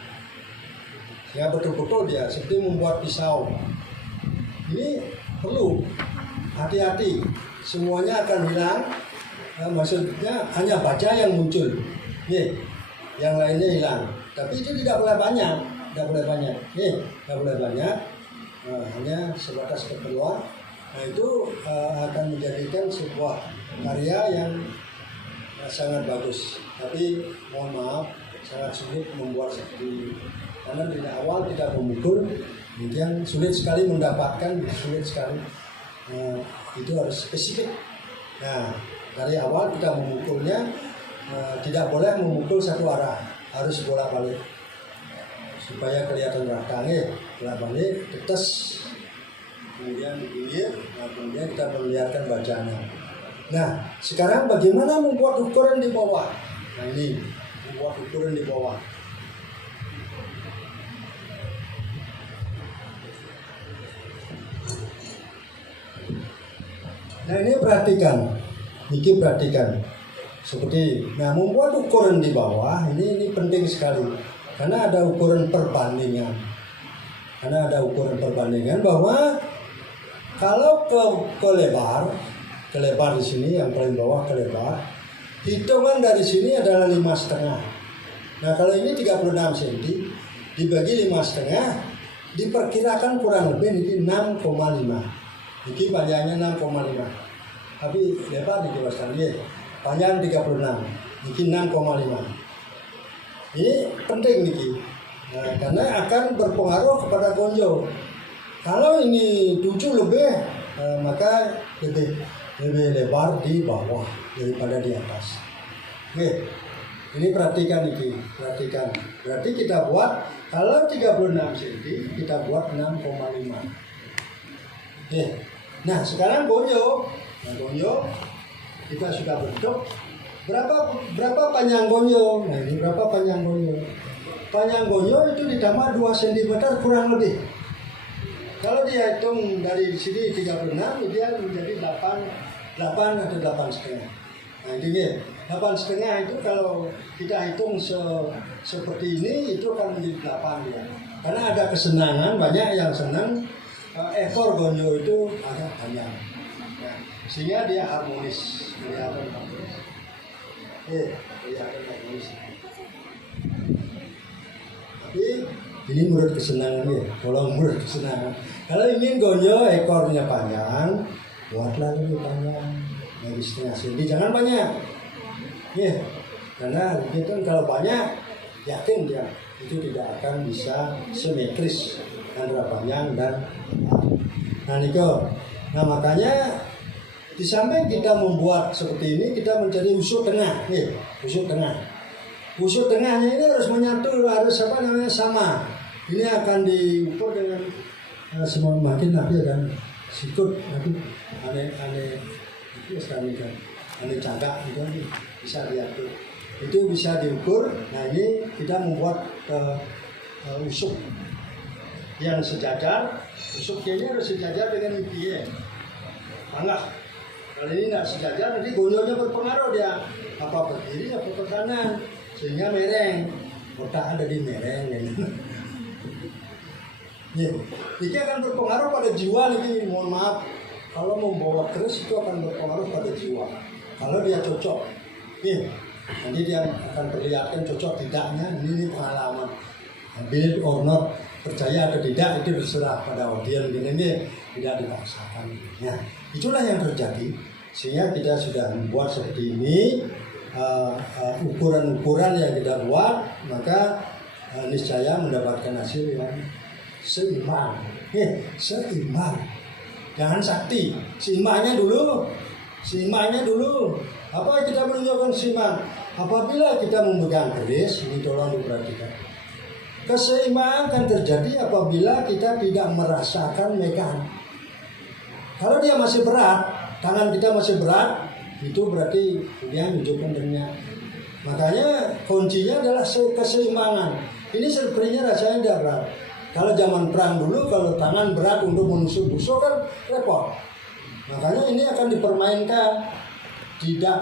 Ya betul-betul dia seperti membuat pisau. Ini perlu hati-hati, semuanya akan hilang. Maksudnya hanya baja yang muncul, yang lainnya hilang. Tapi itu tidak boleh banyak, tidak boleh banyak. Hanya sebatas keperluan. Nah itu akan menjadikan sebuah karya yang sangat bagus. Tapi mohon maaf, sangat sulit membuat seperti ini. Karena dari awal tidak memukul, kemudian sulit sekali mendapatkan, sulit sekali. Itu harus spesifik. Nah dari awal kita memukulnya tidak boleh memukul satu arah, harus bolak-balik supaya kelihatan rata. Bolak-balik, tetes, kemudian di pinggir, kemudian kita memperlihatkan bacanya. Nah sekarang bagaimana membuat ukuran di bawah? Nah ini membuat ukuran di bawah. Nah ini perhatikan, seperti, nah membuat ukuran di bawah ini penting sekali, karena ada ukuran perbandingan, bahwa kalau ke lebar di sini yang paling bawah ke lebar, hitungan dari sini adalah 5,5. Nah kalau ini 36 cm dibagi 5,5, diperkirakan kurang lebih ini 6,5. Ini panjangnya 6,5, tapi lebar dijelaskan ya. Panjang 36, ini 6,5. Ini penting nih, karena akan berpengaruh kepada gonjo. Kalau ini 7 lebih, maka lebih lebar di bawah daripada di atas. Oke, ini perhatikan. Berarti kita buat kalau 36 cm kita buat 6,5. Nah sekarang gonjo. Kita sudah bentuk berapa panjang gonjo. Nah ini berapa panjang gonjo? Panjang gonjo itu ditambah 2 cm kurang lebih. Kalau dihitung dari sini 36, dia menjadi 8 atau 8,5. Nah ini 8,5 itu kalau kita hitung seperti ini itu akan menjadi 8 ya. Karena ada kesenangan, banyak yang senang ekor gonyo itu agak panjang. Nah, sehingga dia harmonis, kelihatan harmonis. Kelihatan harmonis. Tapi ini menurut kesenangan ya, kalau menurut kesenangan. Kalau ingin gonyo ekornya panjang, buatlah lebih panjang, dari setengah senti, jangan banyak. Karena itu kalau banyak, yakin dia itu tidak akan bisa simetris antara panjang dan Niko. Nah makanya di samping kita membuat seperti ini, kita mencari usuk tengah, usuk tengah. Usuk tengahnya ini harus menyatu, harus sama. Ini akan diukur dengan semakin nanti akan sikut nanti aneh itu sekali kan aneh cangkak itu bisa diatur, itu bisa diukur. Nah ini kita membuat usuk yang sejajar, usuknya ini harus sejajar dengan IPA panggah. Kalau ini tidak sejajar nanti gonyonya berpengaruh dia apa berdiri apa ke kanan sehingga mereng, otak ada di mereng gitu. Ini akan berpengaruh pada jiwa nih, mohon maaf. Kalau membawa keris itu akan berpengaruh pada jiwa. Kalau dia cocok, nanti dia akan perlihatkan cocok tidaknya. Ini pengalaman. Believe or not, percaya atau tidak itu terserah pada audiens. Ini tidak dipaksakan. Nah, itulah yang terjadi. Sehingga kita sudah membuat seperti ini, ukuran-ukuran yang kita buat, maka niscaya mendapatkan hasil yang seimbang, seimbang. Jangan sakti, seimbangnya dulu. Apa kita menunjukkan seimbang? Apabila kita memegang keris, ini tolong diperhatikan. Keseimbangan akan terjadi apabila kita tidak merasakan megang. Kalau dia masih berat, tangan kita masih berat, itu berarti dia menunjukkan ternyata. Makanya kuncinya adalah keseimbangan. Ini sebenarnya rasanya tidak berat. Kalau zaman perang dulu, kalau tangan berat untuk menusuk musuh kan repot. Makanya ini akan dipermainkan. Tidak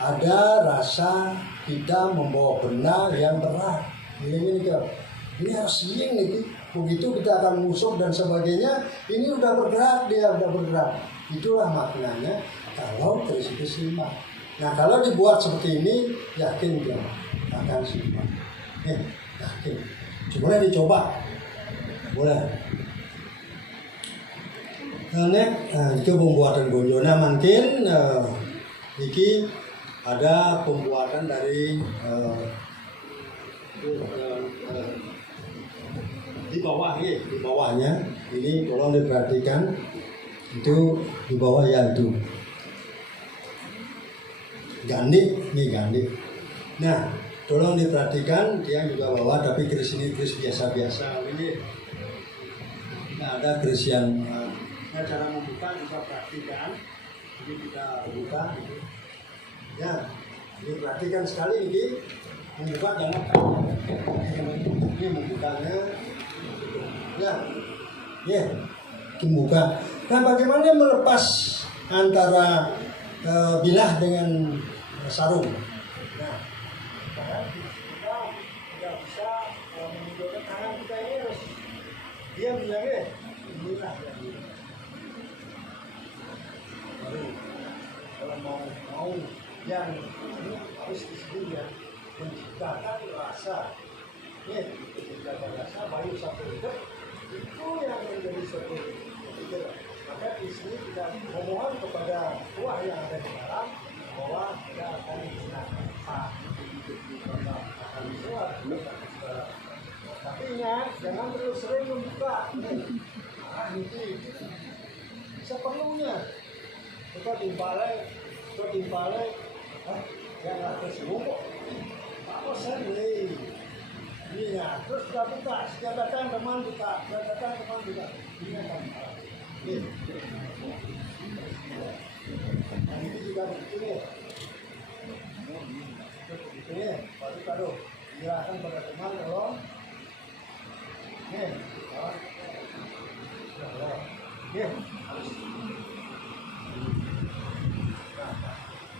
ada rasa kita membawa benda yang berat. Ini harus siing nih. Begitu kita akan musuk dan sebagainya, ini udah bergerak, dia udah bergerak. Itulah maknanya kalau keris itu seimbang. Nah kalau dibuat seperti ini, yakin dia akan seimbang. Yakin. Boleh dicoba. Boleh. Nah, itu pembuatan gonjona mungkin iki ada pembuatan dari di bawahnya ini tolong diperhatikan, itu di bawah ya itu gandik. Nah tolong diperhatikan, dia juga bawa tapi keris ini keris biasa-biasa ini. Nah, ada keris yang cara membuka bisa perhatikan. Ini kita buka gitu. Ya, ini perhatikan sekali ini membuka jangan ini membukanya. Ya, membuka. Nah, bagaimana melepas antara bilah dengan sarung? Nah, kita tidak bisa menunjukkan tangan kita ini harus diam ya, inilah yang kalau mau yang ini harus disebut ya menciptakan rasa, menciptakan rasa bayu satu hidup itu yang menjadi satu hidup. Maka di sini kita memohon kepada Tuhan yang ada di dalam bahwa kita akan digunakan akan disuap. Tapi ingat jangan terlalu sering membuka. Ini seperlunya. Kita timpale, yang atas bungkuk. Apa sendiri? Ini ya, terus kita buka, sudah datang teman buka. Ini akan ini. Nah, ini juga begini. Begini, baru taruh. Silakan pada teman tolong. Nih, harus.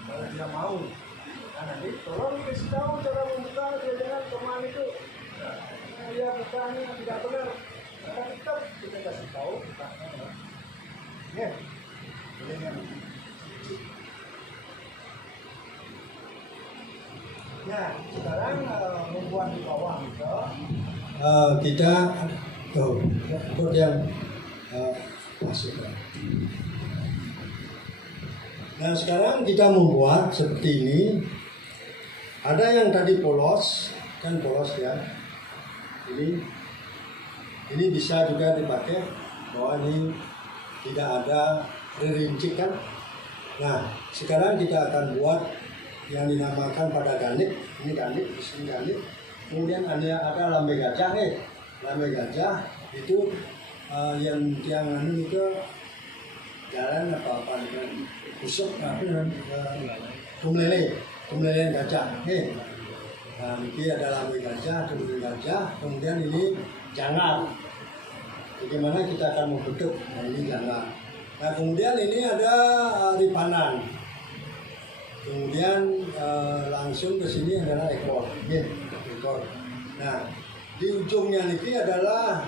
Kalau dia mau dikasih tahu cara membuka dia dengan teman itu ya bukanya tidak benar. Maka kita kasih tahu bukanya. Ya, boleh. Nah, sekarang membuat di bawah itu kita untuk yang masuk. Nah, sekarang kita membuat seperti ini. Ada yang tadi polos, kan polos ya. Ini bisa juga dipakai bahwa ini tidak ada rincik kan. Nah, sekarang kita akan buat yang dinamakan pada ganik. Ini ganik, di sini ganik. Kemudian ada lambe gajah lambe gajah itu yang anu itu jalan apa dengan busuk tumlele gajah. Nah, ini ada lambe gajah, kemudian ini jangar. Bagaimana kita akan membentuk? Nah, ini jangar. Nah, kemudian ini ada ripanan. Kemudian langsung ke sini adalah ekor. Ekor. Nah, di ujungnya ini adalah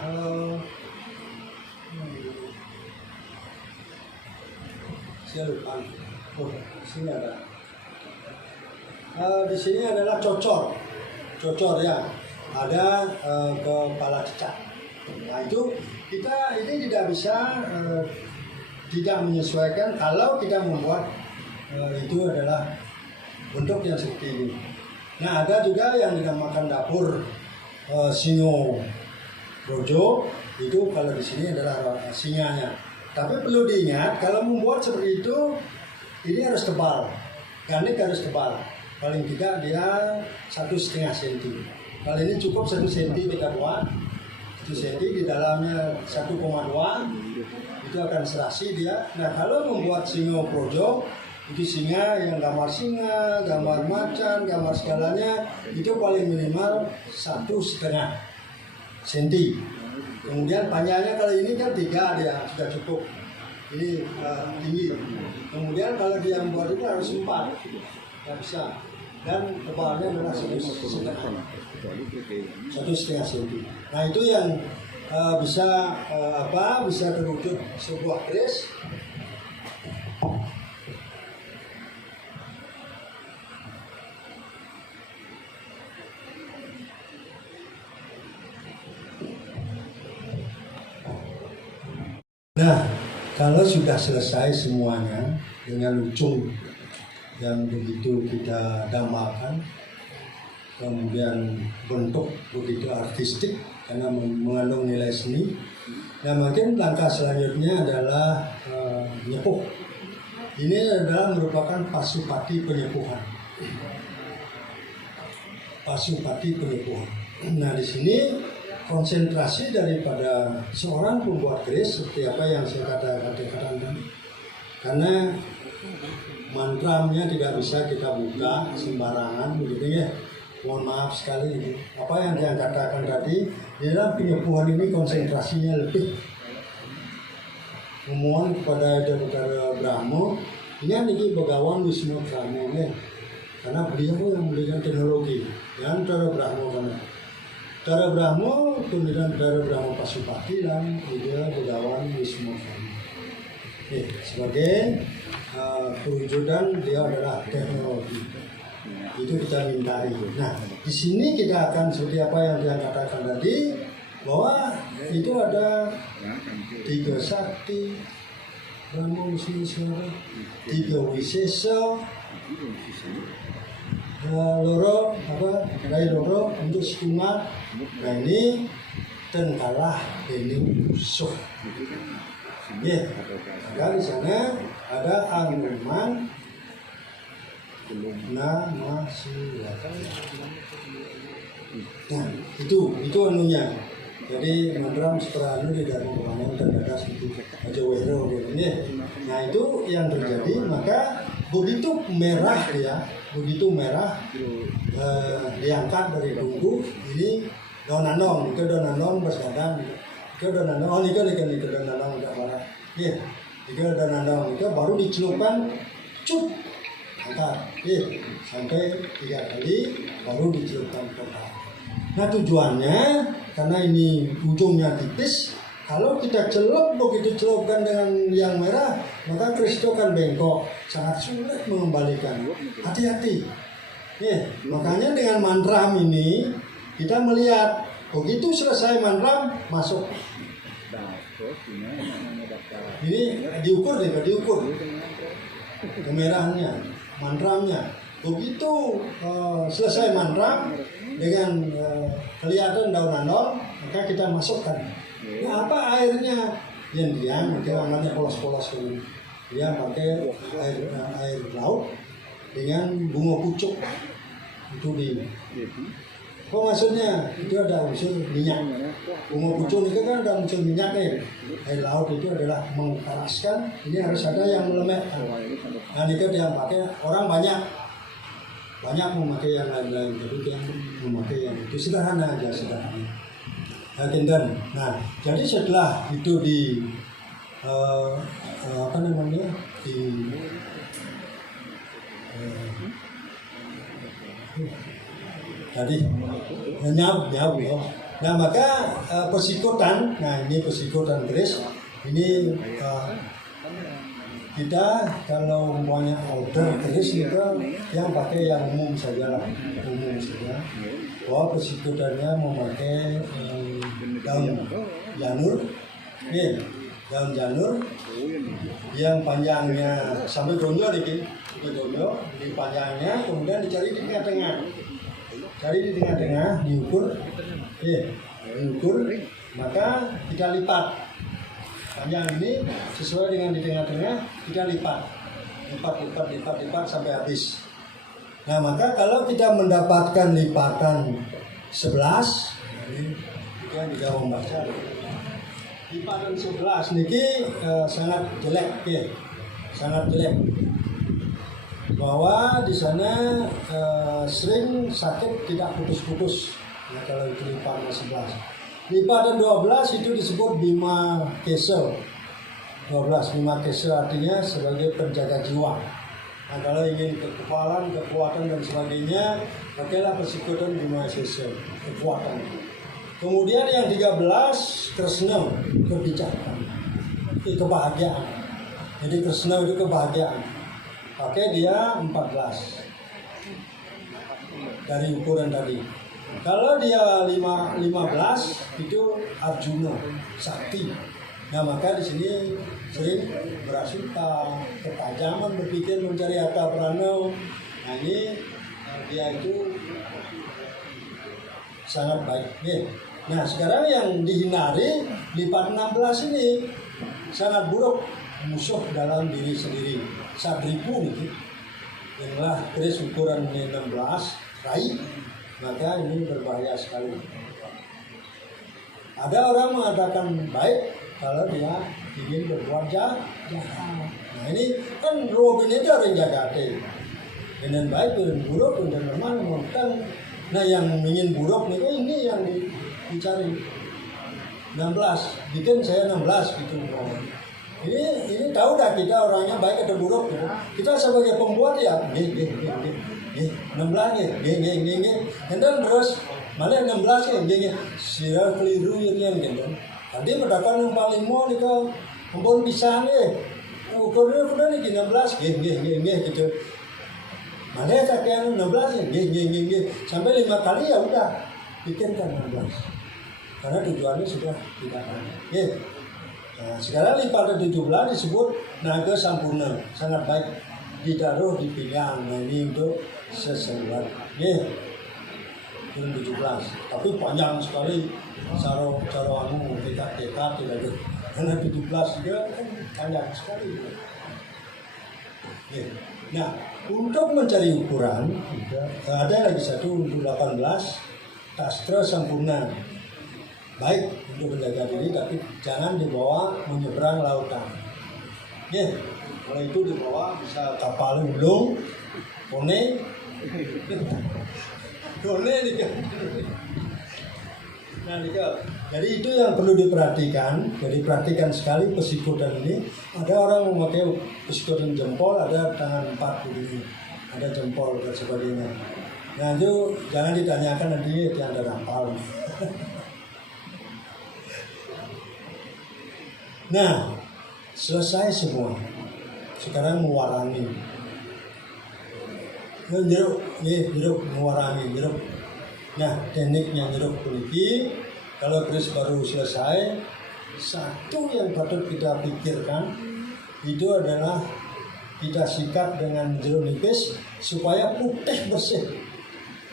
saya lupa. Oh, sini ada. Di sini adalah cocor ya. Ada kepala cicak. Nah, itu kita ini tidak bisa tidak menyesuaikan kalau kita membuat itu adalah bentuk yang seperti ini. Nah, ada juga yang dinamakan dapur singo rojo, itu kalau di sini adalah singanya. Tapi perlu diingat kalau membuat seperti itu ini harus tebal, ganik harus tebal. Paling tidak dia 1,5 cm. Kalau ini cukup 1 cm kita buat, 1 cm di dalamnya 1,2 itu akan serasi dia. Nah, kalau membuat singo projo itu singa yang gambar singa, gambar macan, gambar segalanya itu paling minimal 1,5 cm. Kemudian panjangnya kalau ini kan 3 dia sudah cukup. Ini tinggi. Kemudian kalau dia membuat itu harus 4, nggak bisa. Dan tebalnya adalah 1,5 cm. Nah, itu yang bisa bisa terwujud sebuah keris. Nah, kalau sudah selesai semuanya dengan ujung yang begitu kita dambakan, kemudian bentuk begitu artistik karena mengandung nilai seni, nah mungkin langkah selanjutnya adalah nyepuh. Ini adalah merupakan pasupati penyepuhan. Pasupati penyepuhan. Nah, di sini konsentrasi daripada seorang pembuat keris seperti apa yang saya katakan tadi. Karena mantramnya tidak bisa kita buka sembarangan begitu ya. Mohon maaf sekali ini. Apa yang dia katakan tadi, di dalam penyepuhan ini konsentrasinya lebih. Memohon kepada Saudara Brahmo, ini Begawan Wisnu Brahmo ya. Karena beliau yang memberikan teknologi, yang Saudara Brahmo kan. Saudara Brahmo, kemudian Saudara Brahmo Pasupati dan juga Begawan Wisnu Brahmo. Sebagai perwujudan dia adalah teknologi. Itu kita mintai. Nah, di sini kita akan seperti apa yang dia katakan tadi, bahwa itu ada 3 sakti, Brahmo Wisnu 3 wisesa, loro loro untuk setengah. Nah, ini tengkalah ini musuh. Ya, maka di sana ada Anuman Namasiwa. Nah, itu anunya. Jadi mandram setelah di dalam ruangan terbatas itu aja wero ya. Nah, itu yang terjadi. Maka begitu merah ya, diangkat dari tunggu ini donanong, itu donanong bersadang, itu donanong, itu donanong tidak marah. Ya, itu donanong itu baru dicelupkan, angkat, sampai 3 kali baru dicelupkan ke otak. Nah tujuannya karena ini ujungnya tipis, kalau kita begitu celupkan dengan yang merah, maka keris itu akan bengkok, sangat sulit mengembalikan. Hati-hati. Makanya dengan mantram ini kita melihat begitu selesai mantram masuk. Ini diukur kemerahannya, mantramnya. Begitu selesai mantram dengan kelihatan daun-daun, maka kita masukkan. Nah, apa airnya? Yang dia pakai warnanya polos-polos ini. Dia pakai air laut dengan bunga pucuk. Itu maksudnya itu ada unsur minyak. Bunga pucuk itu kan ada unsur minyaknya. Air laut itu adalah mengkeraskan. Ini harus ada yang melemek. Nah itu dia pakai orang banyak memakai yang lain-lain, jadi dia memakai yang itu sederhana aja, sederhana. Nah, jadi setelah itu tadi nyab ya. Nah maka persikutan, nah ini persikutan keris ini. Kita kalau umpamanya order keris itu yang pakai yang umum saja. Bahwa persikutannya memakai daun janur, daun janur yang panjangnya sampai donyo di panjangnya, kemudian dicari di tengah-tengah, diukur, maka kita lipat. Panjang ini sesuai dengan di tengah-tengah kita lipat sampai habis. Nah maka kalau kita mendapatkan lipatan 11, ini kita juga membaca lipatan 11 niki sangat jelek, sangat jelek. Bahwa di sana sering sakit tidak putus-putus. Ya, kalau itu lipatan 11. Lipatan 12 itu disebut bima kesel. 12 bima kesel artinya sebagai penjaga jiwa. Nah, kalau ingin kekebalan, kekuatan dan sebagainya, pakailah persikutan bima kesel, kekuatan. Kemudian yang 13 Kresna, kebijakan, kebahagiaan. Jadi Kresna itu kebahagiaan. Pakai dia 14 dari ukuran tadi. Kalau dia 15 itu Arjuna, sakti. Nah maka di sini sering berasuka, ketajaman berpikir mencari harta prana. Nah ini dia itu sangat baik. Nah sekarang yang dihindari lipat 16 ini sangat buruk, musuh dalam diri sendiri. Sadripu gitu. Inilah keris ukuran 16 rai. Maka ini berbahaya sekali. Ada orang mengatakan baik kalau dia ingin berbuat jahat. Nah ini kan Robin itu orang jagate. Dengan baik, dengan buruk, dengan normal, kan. Nah yang ingin buruk ini yang dicari. 16, bikin saya 16 gitu. Ini tahu dah kita orangnya baik atau buruk. Kita sebagai pembuat ya, 16 dan terus malah 16 sira keliru yang gitu. Tadi mendakan yang paling mau nih kau ampun bisa ukurnya udah nih 16 gitu. Malah kakek 16 sampai 5 kali ya udah bikinkan 16 karena tujuannya sudah tidak ada. Nah, sekarang lipatan 17 disebut naga sampurna, sangat baik. Ditaruh di pinggang. Nah ini untuk sesebuah turun 17 tapi panjang sekali cara anu dekat tidak ada karena 17 juga kan panjang sekali. Nah untuk mencari ukuran ada lagi satu untuk 18 tastra sampurna, baik untuk menjaga diri tapi jangan dibawa menyeberang lautan. Kalau itu dibawa bisa kapal ulung, kone Nah, jadi itu yang perlu diperhatikan. Jadi perhatikan sekali persikutan ini. Ada orang memakai persikutan jempol, ada tangan 4 begini. ada jempol dan sebagainya. Nah itu jangan ditanyakan nanti yang ada hafal. Nah, selesai semua. Sekarang mewarangi. Nyeruk, mewarangi, nyeruk. Nah, tekniknya nyeruk kuniki, kalau keris baru selesai, satu yang patut kita pikirkan itu adalah kita sikat dengan jeruk nipis supaya putih bersih.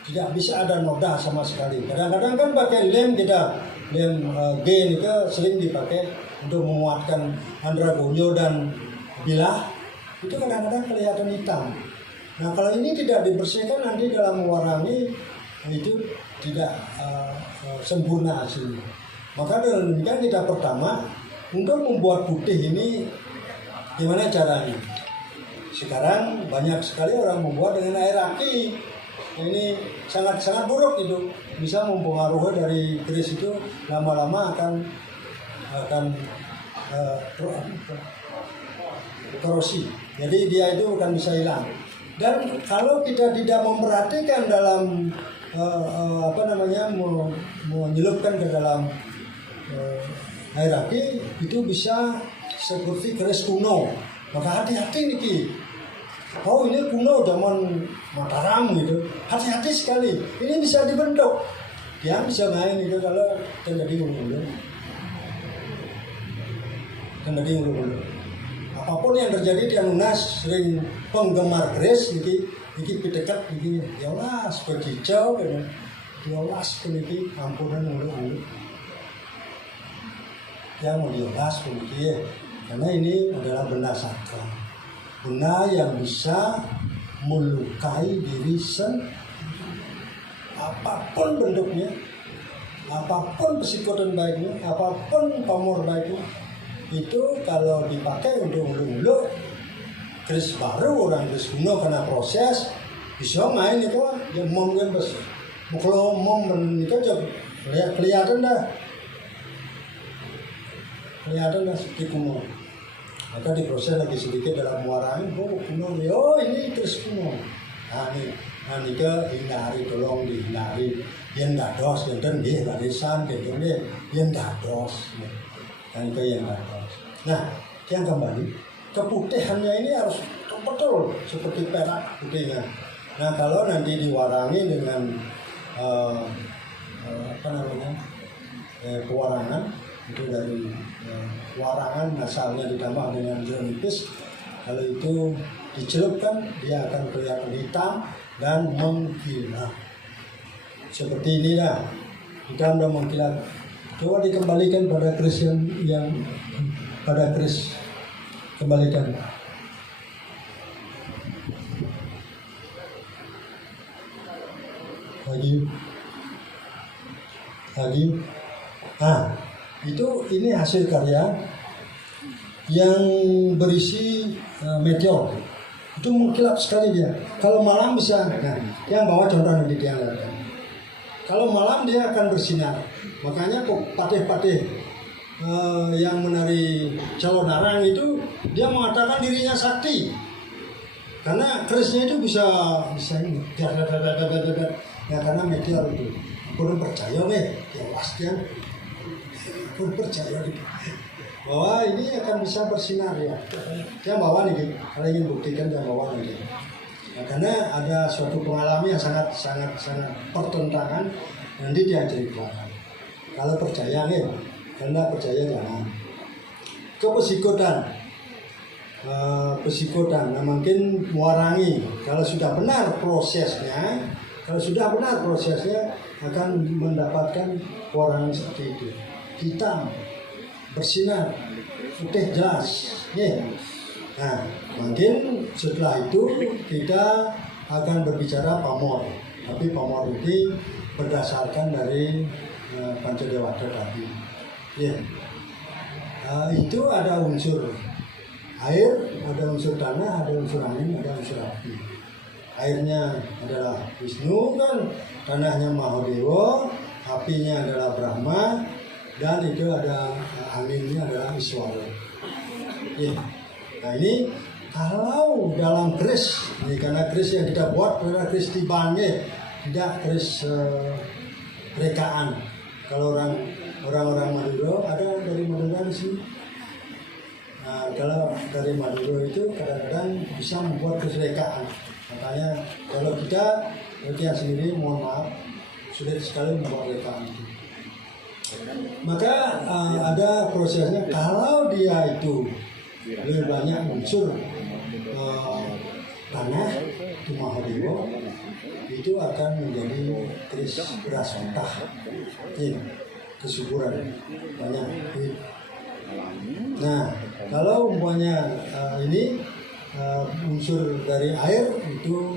Tidak bisa ada noda sama sekali. Kadang-kadang kan pakai lem G ini sering dipakai untuk menguatkan andragonyo dan bilah. Itu kadang-kadang kelihatan hitam. Nah kalau ini tidak dibersihkan nanti dalam mewarangi itu tidak sempurna hasilnya. Maka dengan demikian kita pertama untuk membuat putih ini gimana caranya? Sekarang banyak sekali orang membuat dengan air aki. Ini sangat buruk itu, bisa mempengaruhi dari keris itu lama-lama akan korosi. Jadi dia itu akan bisa hilang. Dan kalau kita tidak memperhatikan dalam menyelupkan ke dalam air aki itu bisa seperti keris kuno. Maka hati-hati nih. Oh ini kuno zaman Mataram gitu. Hati-hati sekali. Ini bisa dibentuk. Dia bisa main itu kalau terjadi ulu-ulu. Apapun yang terjadi di Anunas sering penggemar keris iki pitekat iki ya Allah seperti hijau ya Allah seperti ampunan ulu-ulu. Yang mau diolas begitu karena ini adalah benda sakral. Benda yang bisa melukai diri sendiri. Apapun bentuknya, apapun psikoton baiknya, apapun pamor baiknya, itu kalau dipakai untuk ulu-ulu, keris baru orang keris kuno karena proses bisa main itu ya mom kan bos. Kalau mom itu kelihatan dah seperti kuno. Maka diproses lagi sedikit dalam muaranya, kuno, ini keris kuno. Nah ini hindari, tolong dihindari. Yang dados, yang dia barisan, yang dados. Dan itu yang dados. Nah, yang kembali, keputihannya ini harus betul seperti perak putihnya. Nah, kalau nanti diwarangi dengan pewarangan, itu dari warangan asalnya ditambah dengan jeruk nipis, kalau itu dicelupkan dia akan kelihatan hitam dan mengkilat seperti ini dah, hitam dan mengkilat. Coba dikembalikan pada keris yang pada keris, kembalikan. Lagi. Ini hasil karya yang berisi meteor. Itu mengkilap sekali dia. Kalau malam bisa, yang bawa contoh nanti dia lihat. Kalau malam dia akan bersinar. Makanya kok patih-patih yang menari calonarang itu dia mengatakan dirinya sakti. Karena kerisnya itu bisa ini. Ya karena meteor itu. Kurang percaya ya pastian. Kurang percaya bahwa ini akan bisa bersinar ya. Dia bawa nih, kalau ingin buktikan dia bawa nih. Nah, karena ada suatu pengalaman yang sangat pertentangan, nanti dia ceritakan. Kalau percaya nih, kalau percaya jangan. Pesikotan, nah mungkin mewarangi. Kalau sudah benar prosesnya, akan mendapatkan warangan seperti itu. Hitam, bersinar, putih jelas. Nah, mungkin setelah itu kita akan berbicara pamor. Tapi pamor ini berdasarkan dari Pancadewata tadi. Itu ada unsur air, ada unsur tanah, ada unsur angin, ada unsur api. Airnya adalah Wisnu kan, tanahnya Mahadewa, apinya adalah Brahma, dan itu ada anginnya adalah Iswara. Nah ini kalau dalam keris, ini karena keris yang kita buat adalah keris tibange, tidak keris rekaan. Kalau orang-orang Madura, ada dari Madura di sini. Nah, kalau dari Madura itu kadang-kadang bisa membuat keris rekaan. Makanya kalau kita sendiri, mohon maaf, sulit sekali membuat rekaan itu. Maka ada prosesnya. Kalau dia itu lebih banyak unsur tanah di Mahadewa, itu akan menjadi keris beras mentah, kesuburan banyak. Nah, kalau umpamanya ini unsur dari air itu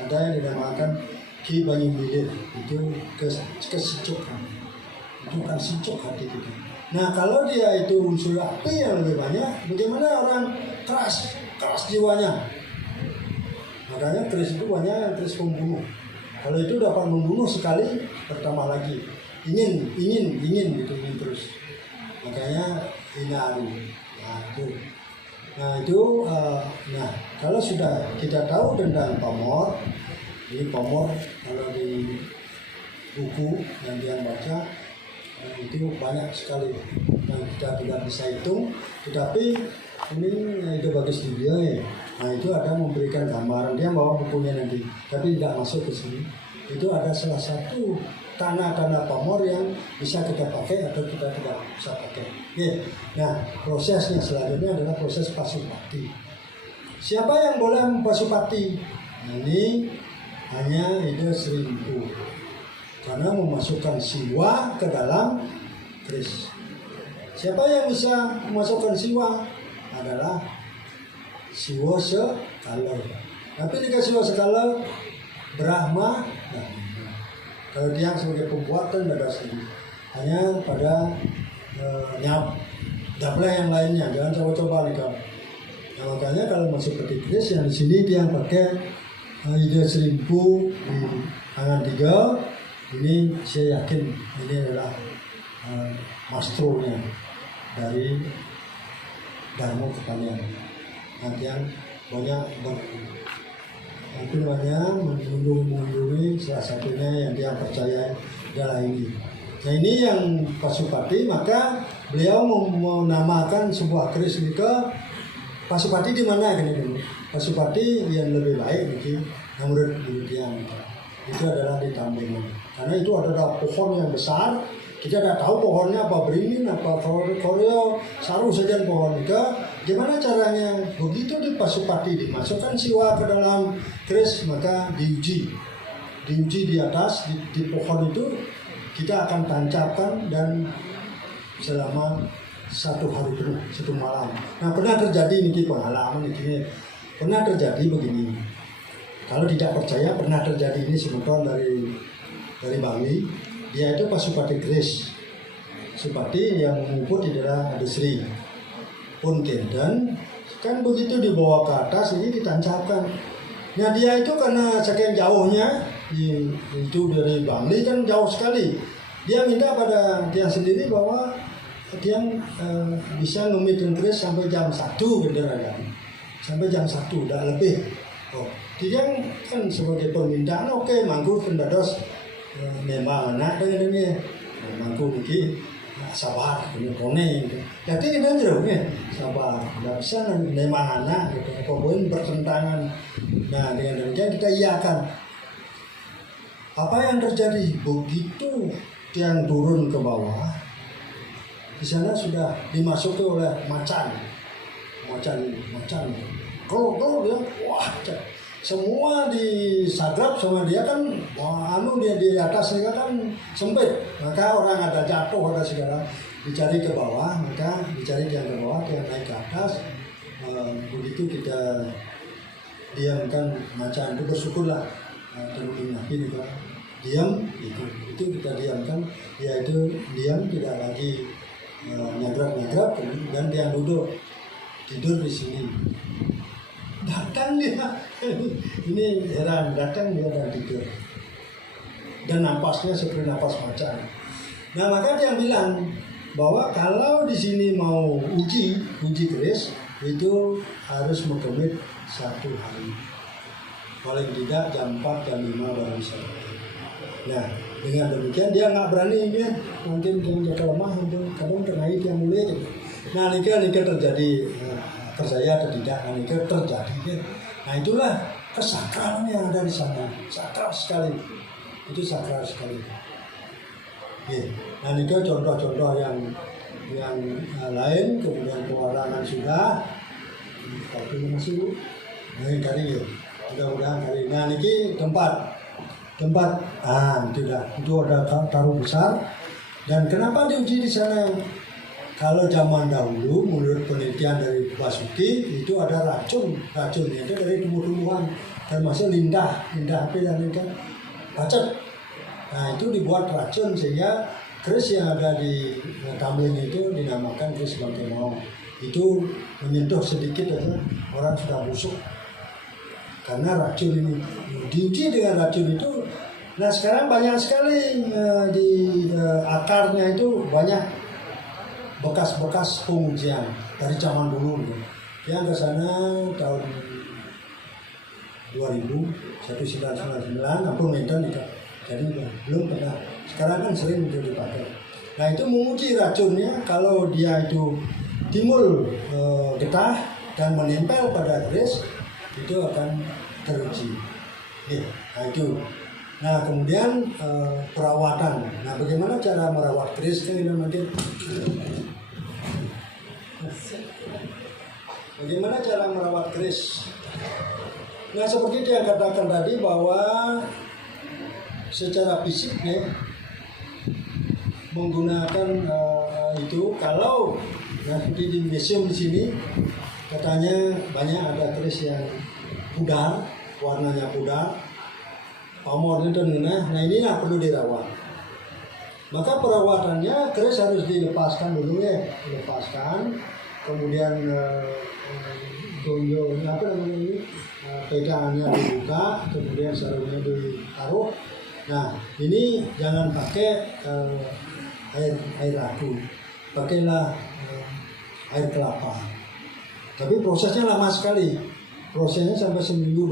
ada yang dinamakan ki banyu milir, itu kesicuk, itu kan sicuk hati kita. Nah, kalau dia itu unsur api yang lebih banyak, bagaimana orang keras jiwanya? Makanya keris itu banyak keris pembunuh. Kalau itu dapat membunuh sekali, bertambah lagi. Ingin gitu, ingin terus. Makanya inari. Nah itu, kalau sudah kita tahu tentang pamor, ini pamor kalau di buku yang dia baca, itu banyak sekali yang kita tidak bisa hitung, tetapi ini itu bagus di dia ya. Nah itu ada memberikan gambaran, dia bawa bukunya nanti, tapi tidak masuk ke sini. Itu ada salah satu tanah-tanah pamor yang bisa kita pakai atau kita tidak bisa pakai. Oke. Nah prosesnya selanjutnya adalah proses pasupati. Siapa yang boleh pasupati? Nah, ini hanya ide 1000. Karena memasukkan siwa ke dalam keris. Siapa yang bisa memasukkan siwa? Adalah siwa sekala. Tapi jika siwa sekala Brahma, kalau dia sebagai pembuat kan ada sendiri. Hanya pada nyap, daplah yang lainnya. Jangan coba-coba nih kalau. Nah, makanya kalau masuk ke keris yang di sini dia pakai ide 1000 di tangan 3. Ini saya yakin ini adalah mastronya dari Dharma Kepanian. Nanti yang banyak mengunjungi salah satunya yang dia percaya adalah ini. Nah ini yang Pasupati, maka beliau menamakan sebuah keris ini ke Pasupati di mana gini dulu. Pasupati yang lebih baik mungkin menurut dia. Itu adalah di Tambengan. Karena itu adalah pohon yang besar. Kita tidak tahu pohonnya apa beringin, apa koreo, saru saja pohon itu. Gimana caranya? Begitu di Pasupati dimasukkan siwa ke dalam keris, maka diuji di atas di pohon itu kita akan tancapkan dan selama 1 hari penuh, 1 malam. Nah pernah terjadi ini pengalaman ini, pernah terjadi begini. Kalau tidak percaya, pernah terjadi ini sebentar dari Bali. Dia itu Pasupati keris. Supati yang mengumpul di daerah Adesri. Pun Kenden, kan begitu dibawa ke atas, ini ditancapkan. Nah dia itu karena saking jauhnya, itu dari Bali kan jauh sekali. Dia minta pada dia sendiri bahwa dia bisa ngemitin keris sampai jam 1 beneran. Sampai jam 1, tidak lebih. Dia kan sebagai permintaan, oke, mangku pendados memang anak dengan ini, mangku ini sabar, ini kone, jadi kita jeruknya sabar, tidak bisa memang anak, gitu, apapun bertentangan. Nah dengan demikian kita iakan. Apa yang terjadi begitu yang turun ke bawah, di sana sudah dimasuki oleh macan, kalau dia wah. Semua disagrap sama dia kan, dia di atasnya kan sempit, maka orang ada jatuh ada segala, dicari ke bawah, maka dicari dia ke bawah, dia naik ke atas. Begitu kita diamkan macan itu, bersyukurlah terutama Nabi juga diam, itu kita diamkan, dia itu diam, tidak lagi nyagrap dan dia duduk tidur di sini. Datang dia, ini heran, datang dia dan tidur, dan napasnya seperti napas macan. Nah maka dia bilang bahwa kalau di sini mau uji keris, itu harus mengkomit 1 hari. Paling tidak jam 4, jam 5 baru bisa. Nah, dengan demikian dia nggak berani dia mungkin dia lemah untuk kadang terkait yang mulia. Nah, nikah terjadi percaya atau tidak, nikah terjadi. Nah, itulah kesakralan yang ada di sana, sakral sekali. Itu sakral sekali. Nah, nikah contoh-contoh yang lain, kemudian pewarangan sudah, tapi masih kali ya. Mudah-mudahan kali. Nah, niki tempat, itu ada taruh besar. Dan kenapa diuji di sana? Kalau zaman dahulu, menurut penelitian dari Basuki, itu ada racunnya itu dari tumbuh-tumbuhan, termasuk lidah apa yang kan bacet. Nah, itu dibuat racun sehingga keris yang ada di tumbling itu dinamakan keris bangkemau. Itu menyentuh sedikit aja orang sudah busuk. Karena racun ini diuji dengan racun itu. Nah, sekarang banyak sekali di akarnya itu banyak bekas-bekas pengujian dari zaman dulu. Yang ke sana tahun 1999 ampun menton nikah. Jadi belum pernah. Sekarang kan sering itu dipakai. Nah, itu menguji racunnya. Kalau dia itu timbul getah dan menempel pada keris, itu akan teruji. Nah, itu. Nah, kemudian perawatan. Nah, bagaimana cara merawat keris? Bagaimana cara merawat keris? Nah, seperti yang katakan tadi bahwa secara fisiknya menggunakan itu, kalau seperti di museum di sini katanya banyak ada keris yang pudar, warnanya pudar, pamornya dan nah ini perlu dirawat. Maka perawatannya keris harus dilepaskan dulu ya, kemudian pegangannya dibuka, kemudian sarungnya ditaruh. Nah, ini jangan pakai air aku, pakailah air kelapa. Tapi prosesnya lama sekali, prosesnya sampai 1-2 minggu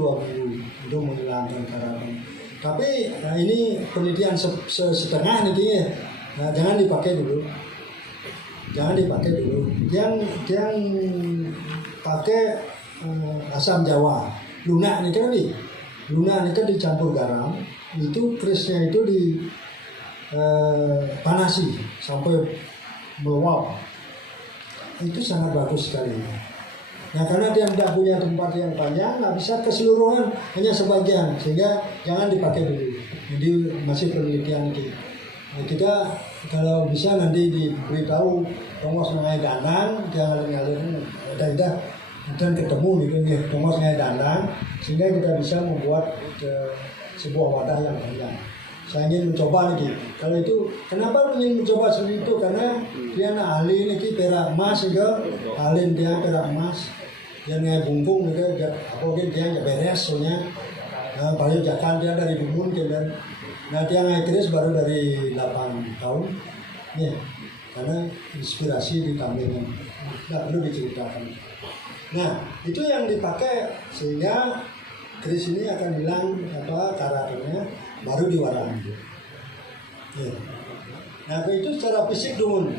untuk menghilangkan karatan. Tapi ini penelitian setengah nih, jangan dipakai dulu. Yang pakai asam jawa, lunak nih kan dicampur garam. Itu kerisnya itu panasi sampai meluap. Itu sangat bagus sekali. Nah, karena dia tidak punya tempat yang panjang, nggak bisa keseluruhan, hanya sebagian, sehingga jangan dipakai dulu. Jadi masih penelitian kita. Nah, kita kalau bisa nanti diberitahu tongos ngai dandang, jangan ngalir dan ketemu gitu nih tongos ngai dandang, sehingga kita bisa membuat sebuah wadah yang panjang. Saya ingin mencoba nih. Kalau itu, kenapa ingin mencoba seperti itu? Karena dia ahli ini perak emas juga, ahli dia perak emas. Dia ngai bungkung gitu, apalagi dia nggak beres soalnya. Nah, paling jakan dia dari dumun dan nah dia ngai keris baru dari 8 tahun. Nih, karena inspirasi di tumblingan. Nggak perlu diceritakan. Nah, itu yang dipakai sehingga keris ini akan hilang karatnya, baru diwarnai. Nah, itu secara fisik dulu.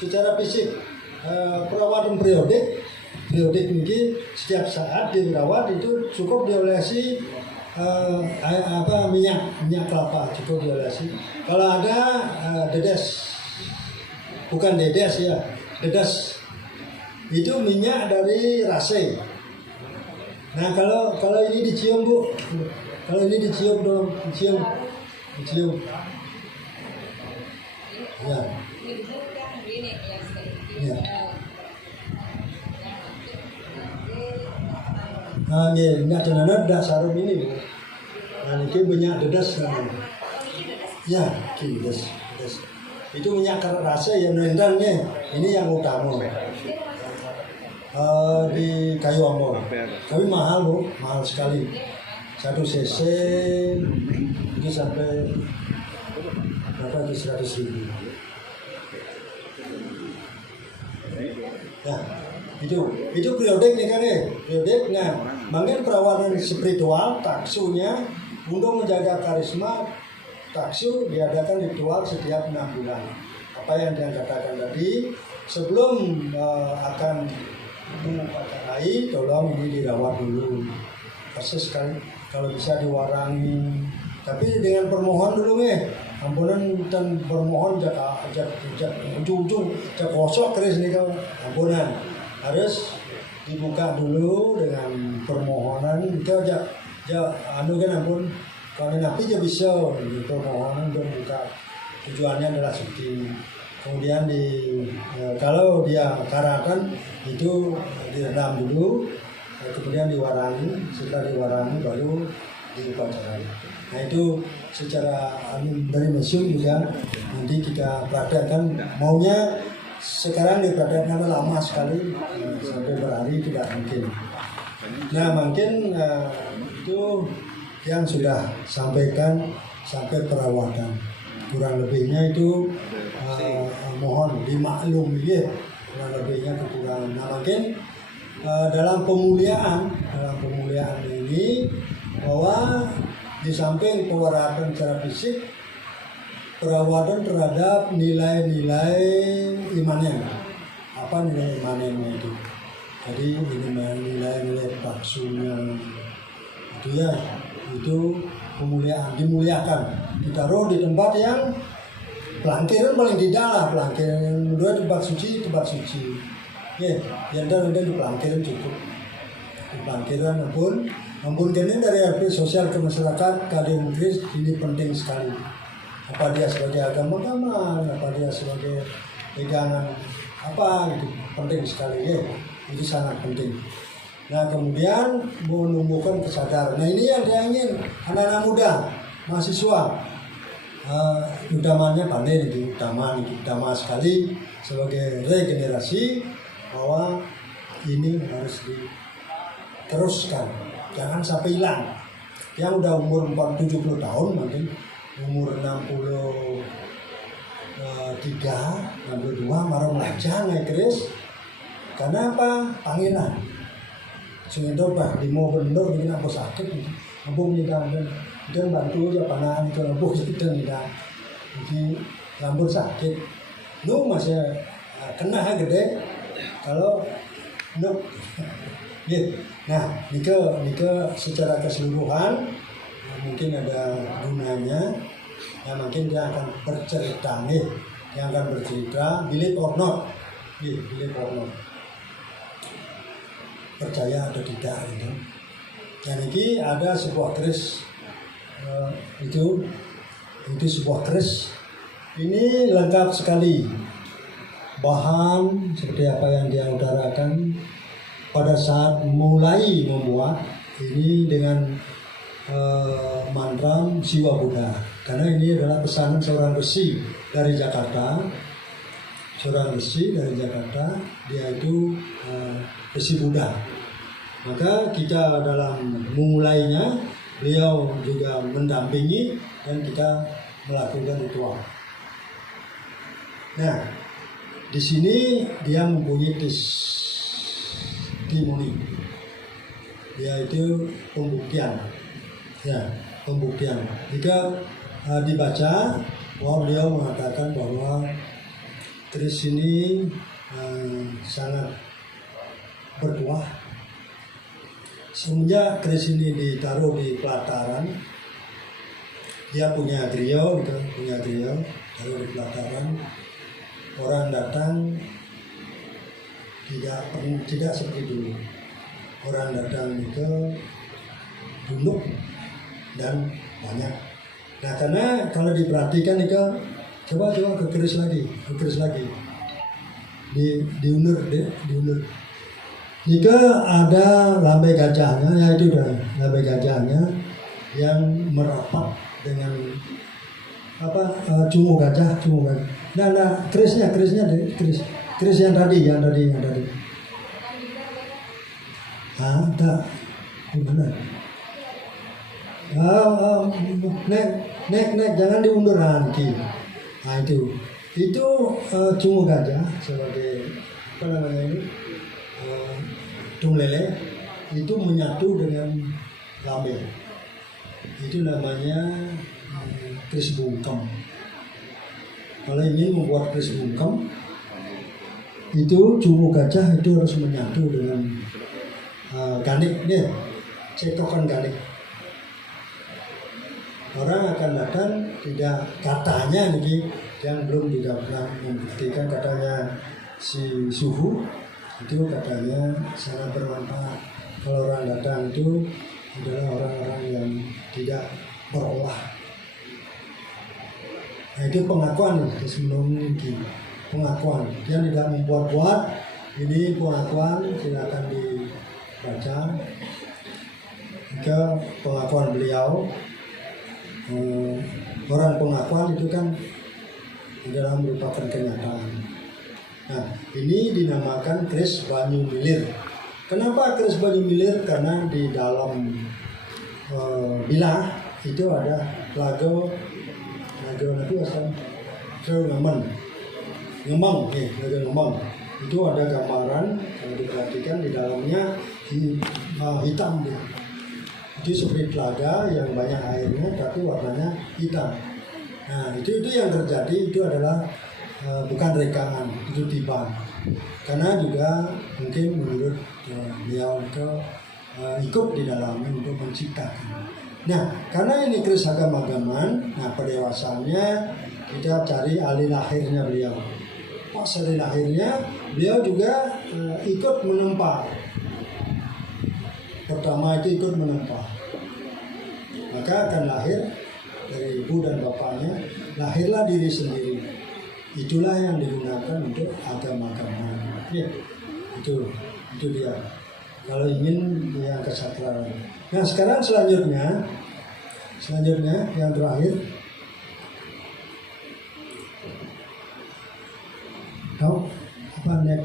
Secara fisik perawatan periodik ini setiap saat dirawat itu cukup diolesi minyak kelapa, cukup diolesi. Kalau ada dedes, bukan dedes ya, dedes itu minyak dari rase. Nah, kalau ini dicium Bu, kalau ini dicium dong, dicium. Ya. Ya. Nah, ini minyak cenana dah sarung ini Bu. Nah, ini minyak dedes namanya. Ya, dedes. Itu minyak rasa yang nendangnya, ini yang utama. Di kayu ambon, tapi mahal Bu, mahal sekali. 1 cc itu sampai berapa itu 100.000. Ya, Itu periodik nih kan periodik. Nah, mungkin perawanan spiritual taksunya untuk menjaga karisma taksu diadakan ritual setiap 6 bulan. Apa yang dia katakan tadi, sebelum akan mengupacarai, tolong ini dirawat dulu. Persis kan, kalau bisa diwarangi. Tapi dengan permohon dulu ampunan dan permohon ajak ujung-ujung kosok keris nih kau ampunan harus dibuka dulu dengan permohonan itu aja anu kan ampun kalau napi aja bisa permohonan untuk buka tujuannya adalah suci. Kemudian kalau dia karatan itu direndam dulu, kemudian diwarangi, setelah diwarangi baru diupacarai. Nah itu secara dari museum juga nanti kita praktekkan, maunya sekarang dipraktekkan lama sekali sampai berhari tidak mungkin. Nah mungkin itu yang sudah sampaikan sampai perawatan, kurang lebihnya itu mohon dimaklumi ya, kurang lebihnya kekurangan. Nah mungkin dalam pemuliaan ini bahwa di samping perawatan secara fisik, perawatan terhadap nilai-nilai imannya. Apa nilai imannya itu? Jadi nilai-nilai taksunya itu ya, itu pemuliaan, dimuliakan, ditaruh di tempat yang pelangkiran paling tidak lah, pelangkiran dua tempat suci. Ya, yang ada di pelangkiran cukup. Di pelangkiran ampun kini dari aspek sosial ke masyarakat keadaan Kris ini penting sekali. Apa dia sebagai agama, apa dia sebagai pegangan apa gitu, penting sekali ya, itu sangat penting. Nah kemudian menumbuhkan kesadaran. Nah ini yang dia ingin anak-anak muda, mahasiswa, utamanya pandai utama sekali sebagai regenerasi bahwa ini harus diteruskan. Jangan sampai hilang. Yang udah umur 70 tahun mungkin umur 63, 62 marah melajang Kris. Karena apa? Panggilan. Sehingga bah di mau bener bikin apa sakit gitu. Ampun kita dan bantu aja panah itu ampun kita tidak. Jadi rambut sakit. Lu masih kena gede kalau lu gitu. Nah, Nika secara keseluruhan mungkin ada gunanya. Ya mungkin dia akan bercerita nih, dia akan bercerita believe or not, believe or not, percaya atau tidak gitu. Dan ini ada sebuah keris itu sebuah keris. Ini lengkap sekali, bahan seperti apa yang dia utarakan. Pada saat mulai membuat ini dengan mantra Siwa Buddha, karena ini adalah pesanan seorang resi dari Jakarta. Dia itu resi Buddha. Maka kita dalam memulainya, beliau juga mendampingi dan kita melakukan ritual. Nah, di sini dia mempunyai testimoni, yaitu pembuktian. Ya, pembuktian. Jika dibaca, bahwa beliau mengatakan bahwa keris ini sangat bertuah. Semenjak keris ini ditaruh di pelataran, dia punya griya, taruh di pelataran. Orang datang tidak seperti dulu. Orang datang itu duduk dan banyak. Nah karena kalau diperhatikan itu coba ke keris lagi, diundur. Jika ada lambai gajahnya, yaitu lambai gajahnya yang merapat dengan cungu gajah. Nah kerisnya keris yang tadi. Tak benar. Nek jangan diundur nanti. Nah itu cungu gajah sebagai apa namanya ini Tung Lele itu menyatu dengan Lambe. Itu namanya keris bungkem. Kalau ingin membuat keris bungkem, itu cungu gajah itu harus menyatu dengan ganik, nih, cekokan ganik. Orang akan datang tidak katanya nih, yang belum tidak pernah membuktikan, katanya si suhu itu katanya sangat bermanfaat. Kalau orang datang itu adalah orang-orang yang tidak berolah. Nah, itu pengakuan nih, memiliki pengakuan. Dia tidak membuat-buat. Ini pengakuan, silakan dibaca. Jika pengakuan beliau, orang pengakuan itu kan adalah merupakan kenyataan. Nah, ini dinamakan keris Banyu Milir. Kenapa keris Banyu Milir? Karena di dalam bilah itu ada lagu nanti asal ngemeng, lagu ngemeng. Itu ada gambaran, kalau diperhatikan di dalamnya hitam dia. Itu seperti telaga yang banyak airnya tapi warnanya hitam. Nah, itu yang terjadi itu adalah bukan rekaan, itu tiban. Karena juga mungkin menurut beliau itu ikut di dalamnya untuk menciptakan. Nah, karena ini keris agam-agaman, nah pendewasaannya kita cari ahli lahirnya beliau. Pas ahli lahirnya, beliau juga ikut menempa. Pertama itu ikut menempa. Maka akan lahir dari ibu dan bapaknya, lahirlah diri sendiri. Itulah yang digunakan untuk agama-agama. Ya, itu dia. Kalau ingin yang kesakralan. Nah, sekarang selanjutnya yang terakhir. Tahu apa nek?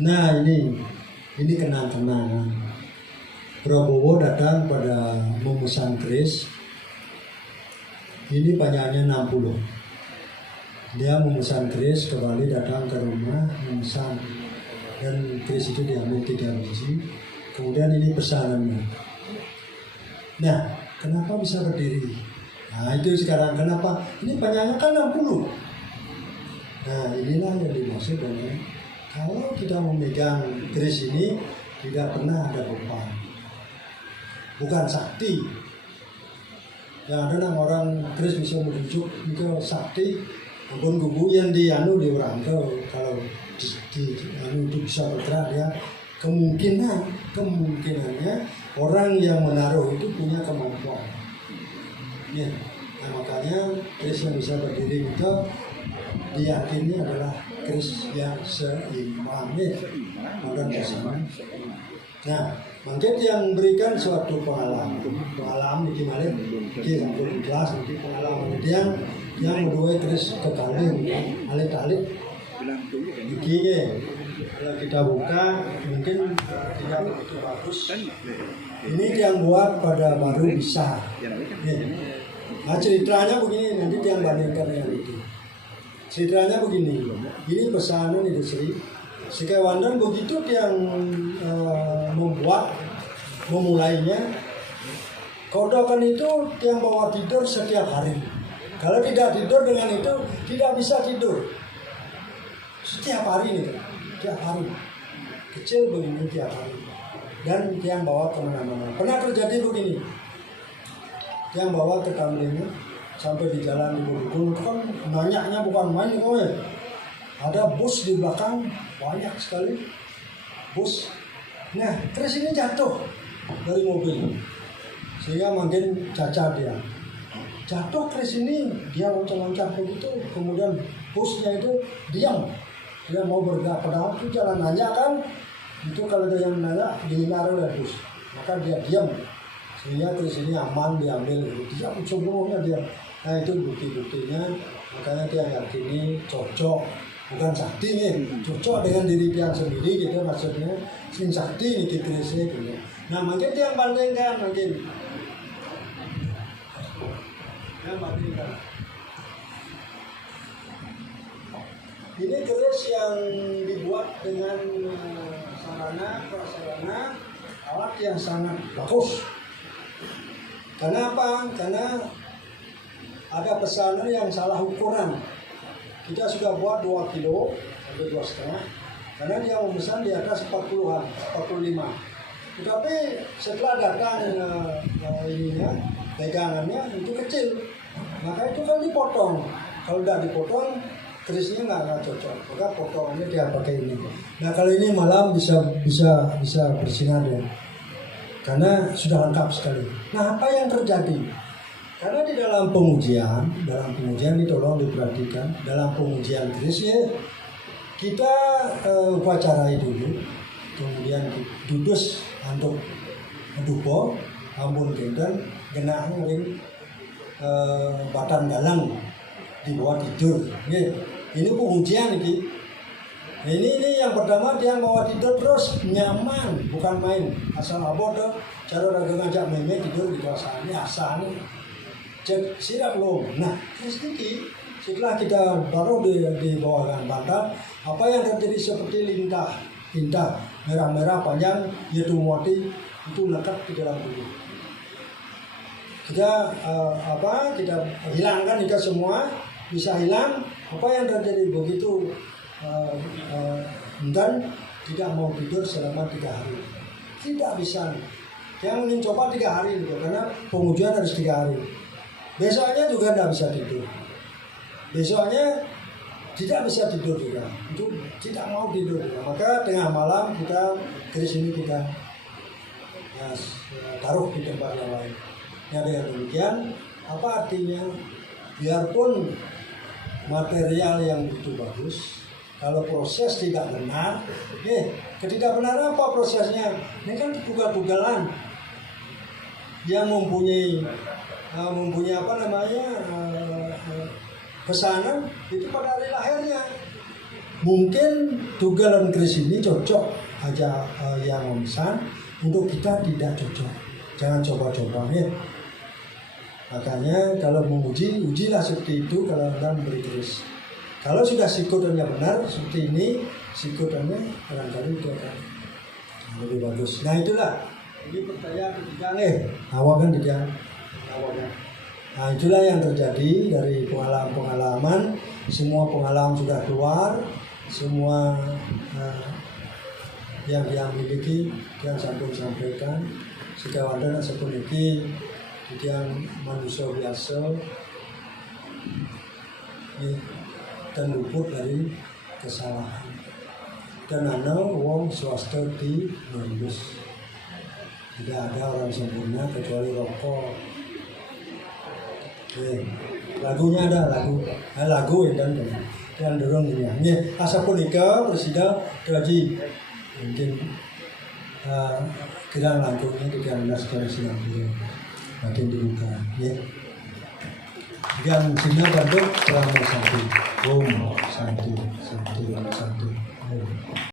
Nah, ini kenang-kenangan. Prabowo datang pada memesan keris. Ini banyaknya 60. Dia memesan keris, kembali datang ke rumah memesan, dan keris itu diambil 3 biji. Kemudian ini pesanannya. Nah, kenapa bisa berdiri? Nah, itu sekarang kenapa? Ini banyaknya kan 60. Nah, inilah yang dimaksud dengan kalau kita memegang keris ini tidak pernah ada beban. Bukan sakti. Yang ada nang orang keris bisa merujuk itu sakti. Ampun gugu yang di orang kalau itu bisa bergerak ya, kemungkinannya orang yang menaruh itu punya kemampuan. Ya, nah, makanya keris yang bisa berdiri itu diyakini adalah keris yang seimbang, bukan bersama. Nah, mungkin yang berikan suatu pengalaman gimana? Kita sampai kelas nanti pengalaman yang berdua terus kekali, alik-alik. Begini, kalau kita buka mungkin tidak begitu bagus. Ini yang buat pada baru bisa. Nah, ceritanya begini, nanti yang bandingkan yang itu. Ceritanya begini, ini pesanan itu Sekawandan begitu yang memulainya. Kodokan itu yang bawa tidur setiap hari. Kalau tidak tidur dengan itu tidak bisa tidur. Setiap hari nih, tiap hari. Kecil begini tiap hari. Dan yang bawa kemana-mana. Pernah terjadi begini. Yang bawa ke tamlinya sampai di jalan di Bogor kan banyaknya bukan main kok ya. Ada bus di belakang banyak sekali bus. Nah, terus ini jatuh dari mobil sehingga makin cacat dia. Jatuh keris ini dia loncat-loncat begitu, kemudian busnya itu diam, dia mau bergerak padahal itu jalan nanya kan, itu kalau dia yang nanya dihindari oleh bus, maka dia diam sehingga keris ini aman diambil, diam seluruhnya dia. Nah, itu bukti-buktinya, makanya dia yakini cocok, bukan sakti nih, cocok dengan diri dia sendiri gitu maksudnya, sing sakti nih kerisnya gitu. Nah, makin dia bandingkan makin. Ini keris yang dibuat dengan sarana prasarana alat yang sangat bagus. Karena apa? Karena ada pesanan yang salah ukuran. Kita sudah buat 2 kilo sampai 2,5. Karena dia memesan di atas 40-an, 45. Tetapi setelah datang pegangannya itu kecil, maka itu kan dipotong. Kalau tidak dipotong, kerisnya nggak cocok. Maka potongannya dia pakai ini. Nah kalau ini malam bisa bersinar ya, karena sudah lengkap sekali. Nah apa yang terjadi? Karena di dalam pengujian ini tolong diperhatikan, dalam pengujian kerisnya kita upacarai dulu, kemudian dudus untuk dupo, ambun kenten, genah ring batan dalang dibawa tidur. Ini pengujian ini. Ini yang pertama dia bawa tidur terus nyaman, bukan main asal abot cara raga ngajak meme tidur di kawasan ini asal cek siap belum. Nah terus ini setelah kita baru dibawakan bantal, apa yang terjadi seperti lintah merah-merah panjang yaitu mati itu lekat di dalam tubuh. Kita kita hilangkan kita semua bisa hilang. Apa yang terjadi begitu dan tidak mau tidur selama 3 hari, tidak bisa. Yang ingin coba 3 hari gitu, karena pengujian harus 3 hari. Besoknya juga tidak bisa tidur. Besoknya tidak bisa tidur juga. Itu tidak mau tidur juga. Maka tengah malam kita keris ini kita taruh di tempat yang lain. Nah dengan demikian apa artinya? Biarpun material yang itu bagus, kalau proses tidak benar, ketidakbenaran apa prosesnya? Ini kan tugal-tugalan yang mempunyai pesanan itu pada hari lahirnya. Mungkin tugalan keris ini cocok aja yang memesan, untuk kita tidak cocok. Jangan coba-coba ya. Makanya kalau menguji, ujilah seperti itu kalau Anda memberi keris. Kalau sudah sikotannya benar seperti ini, sikotannya barangkali itu akan lebih bagus. Nah itulah. Ini percaya ketiga awak kan tidak awaknya. Nah itulah yang terjadi dari pengalaman. Semua pengalaman sudah keluar, semua yang dia miliki yang sampun sampaikan. Sekawan sampun iki yang manusia biasa dan luput dari kesalahan. Dan ana wong swasta di lulus. Tidak ada orang sempurna kecuali rokok. Lagunya ada lagu dan dorong ini. Ini asa punika presida kaji mungkin kirang langkungnya 13 tahun silam makin dibuka. Yang Cina Bandung selama Santi. Om Santi.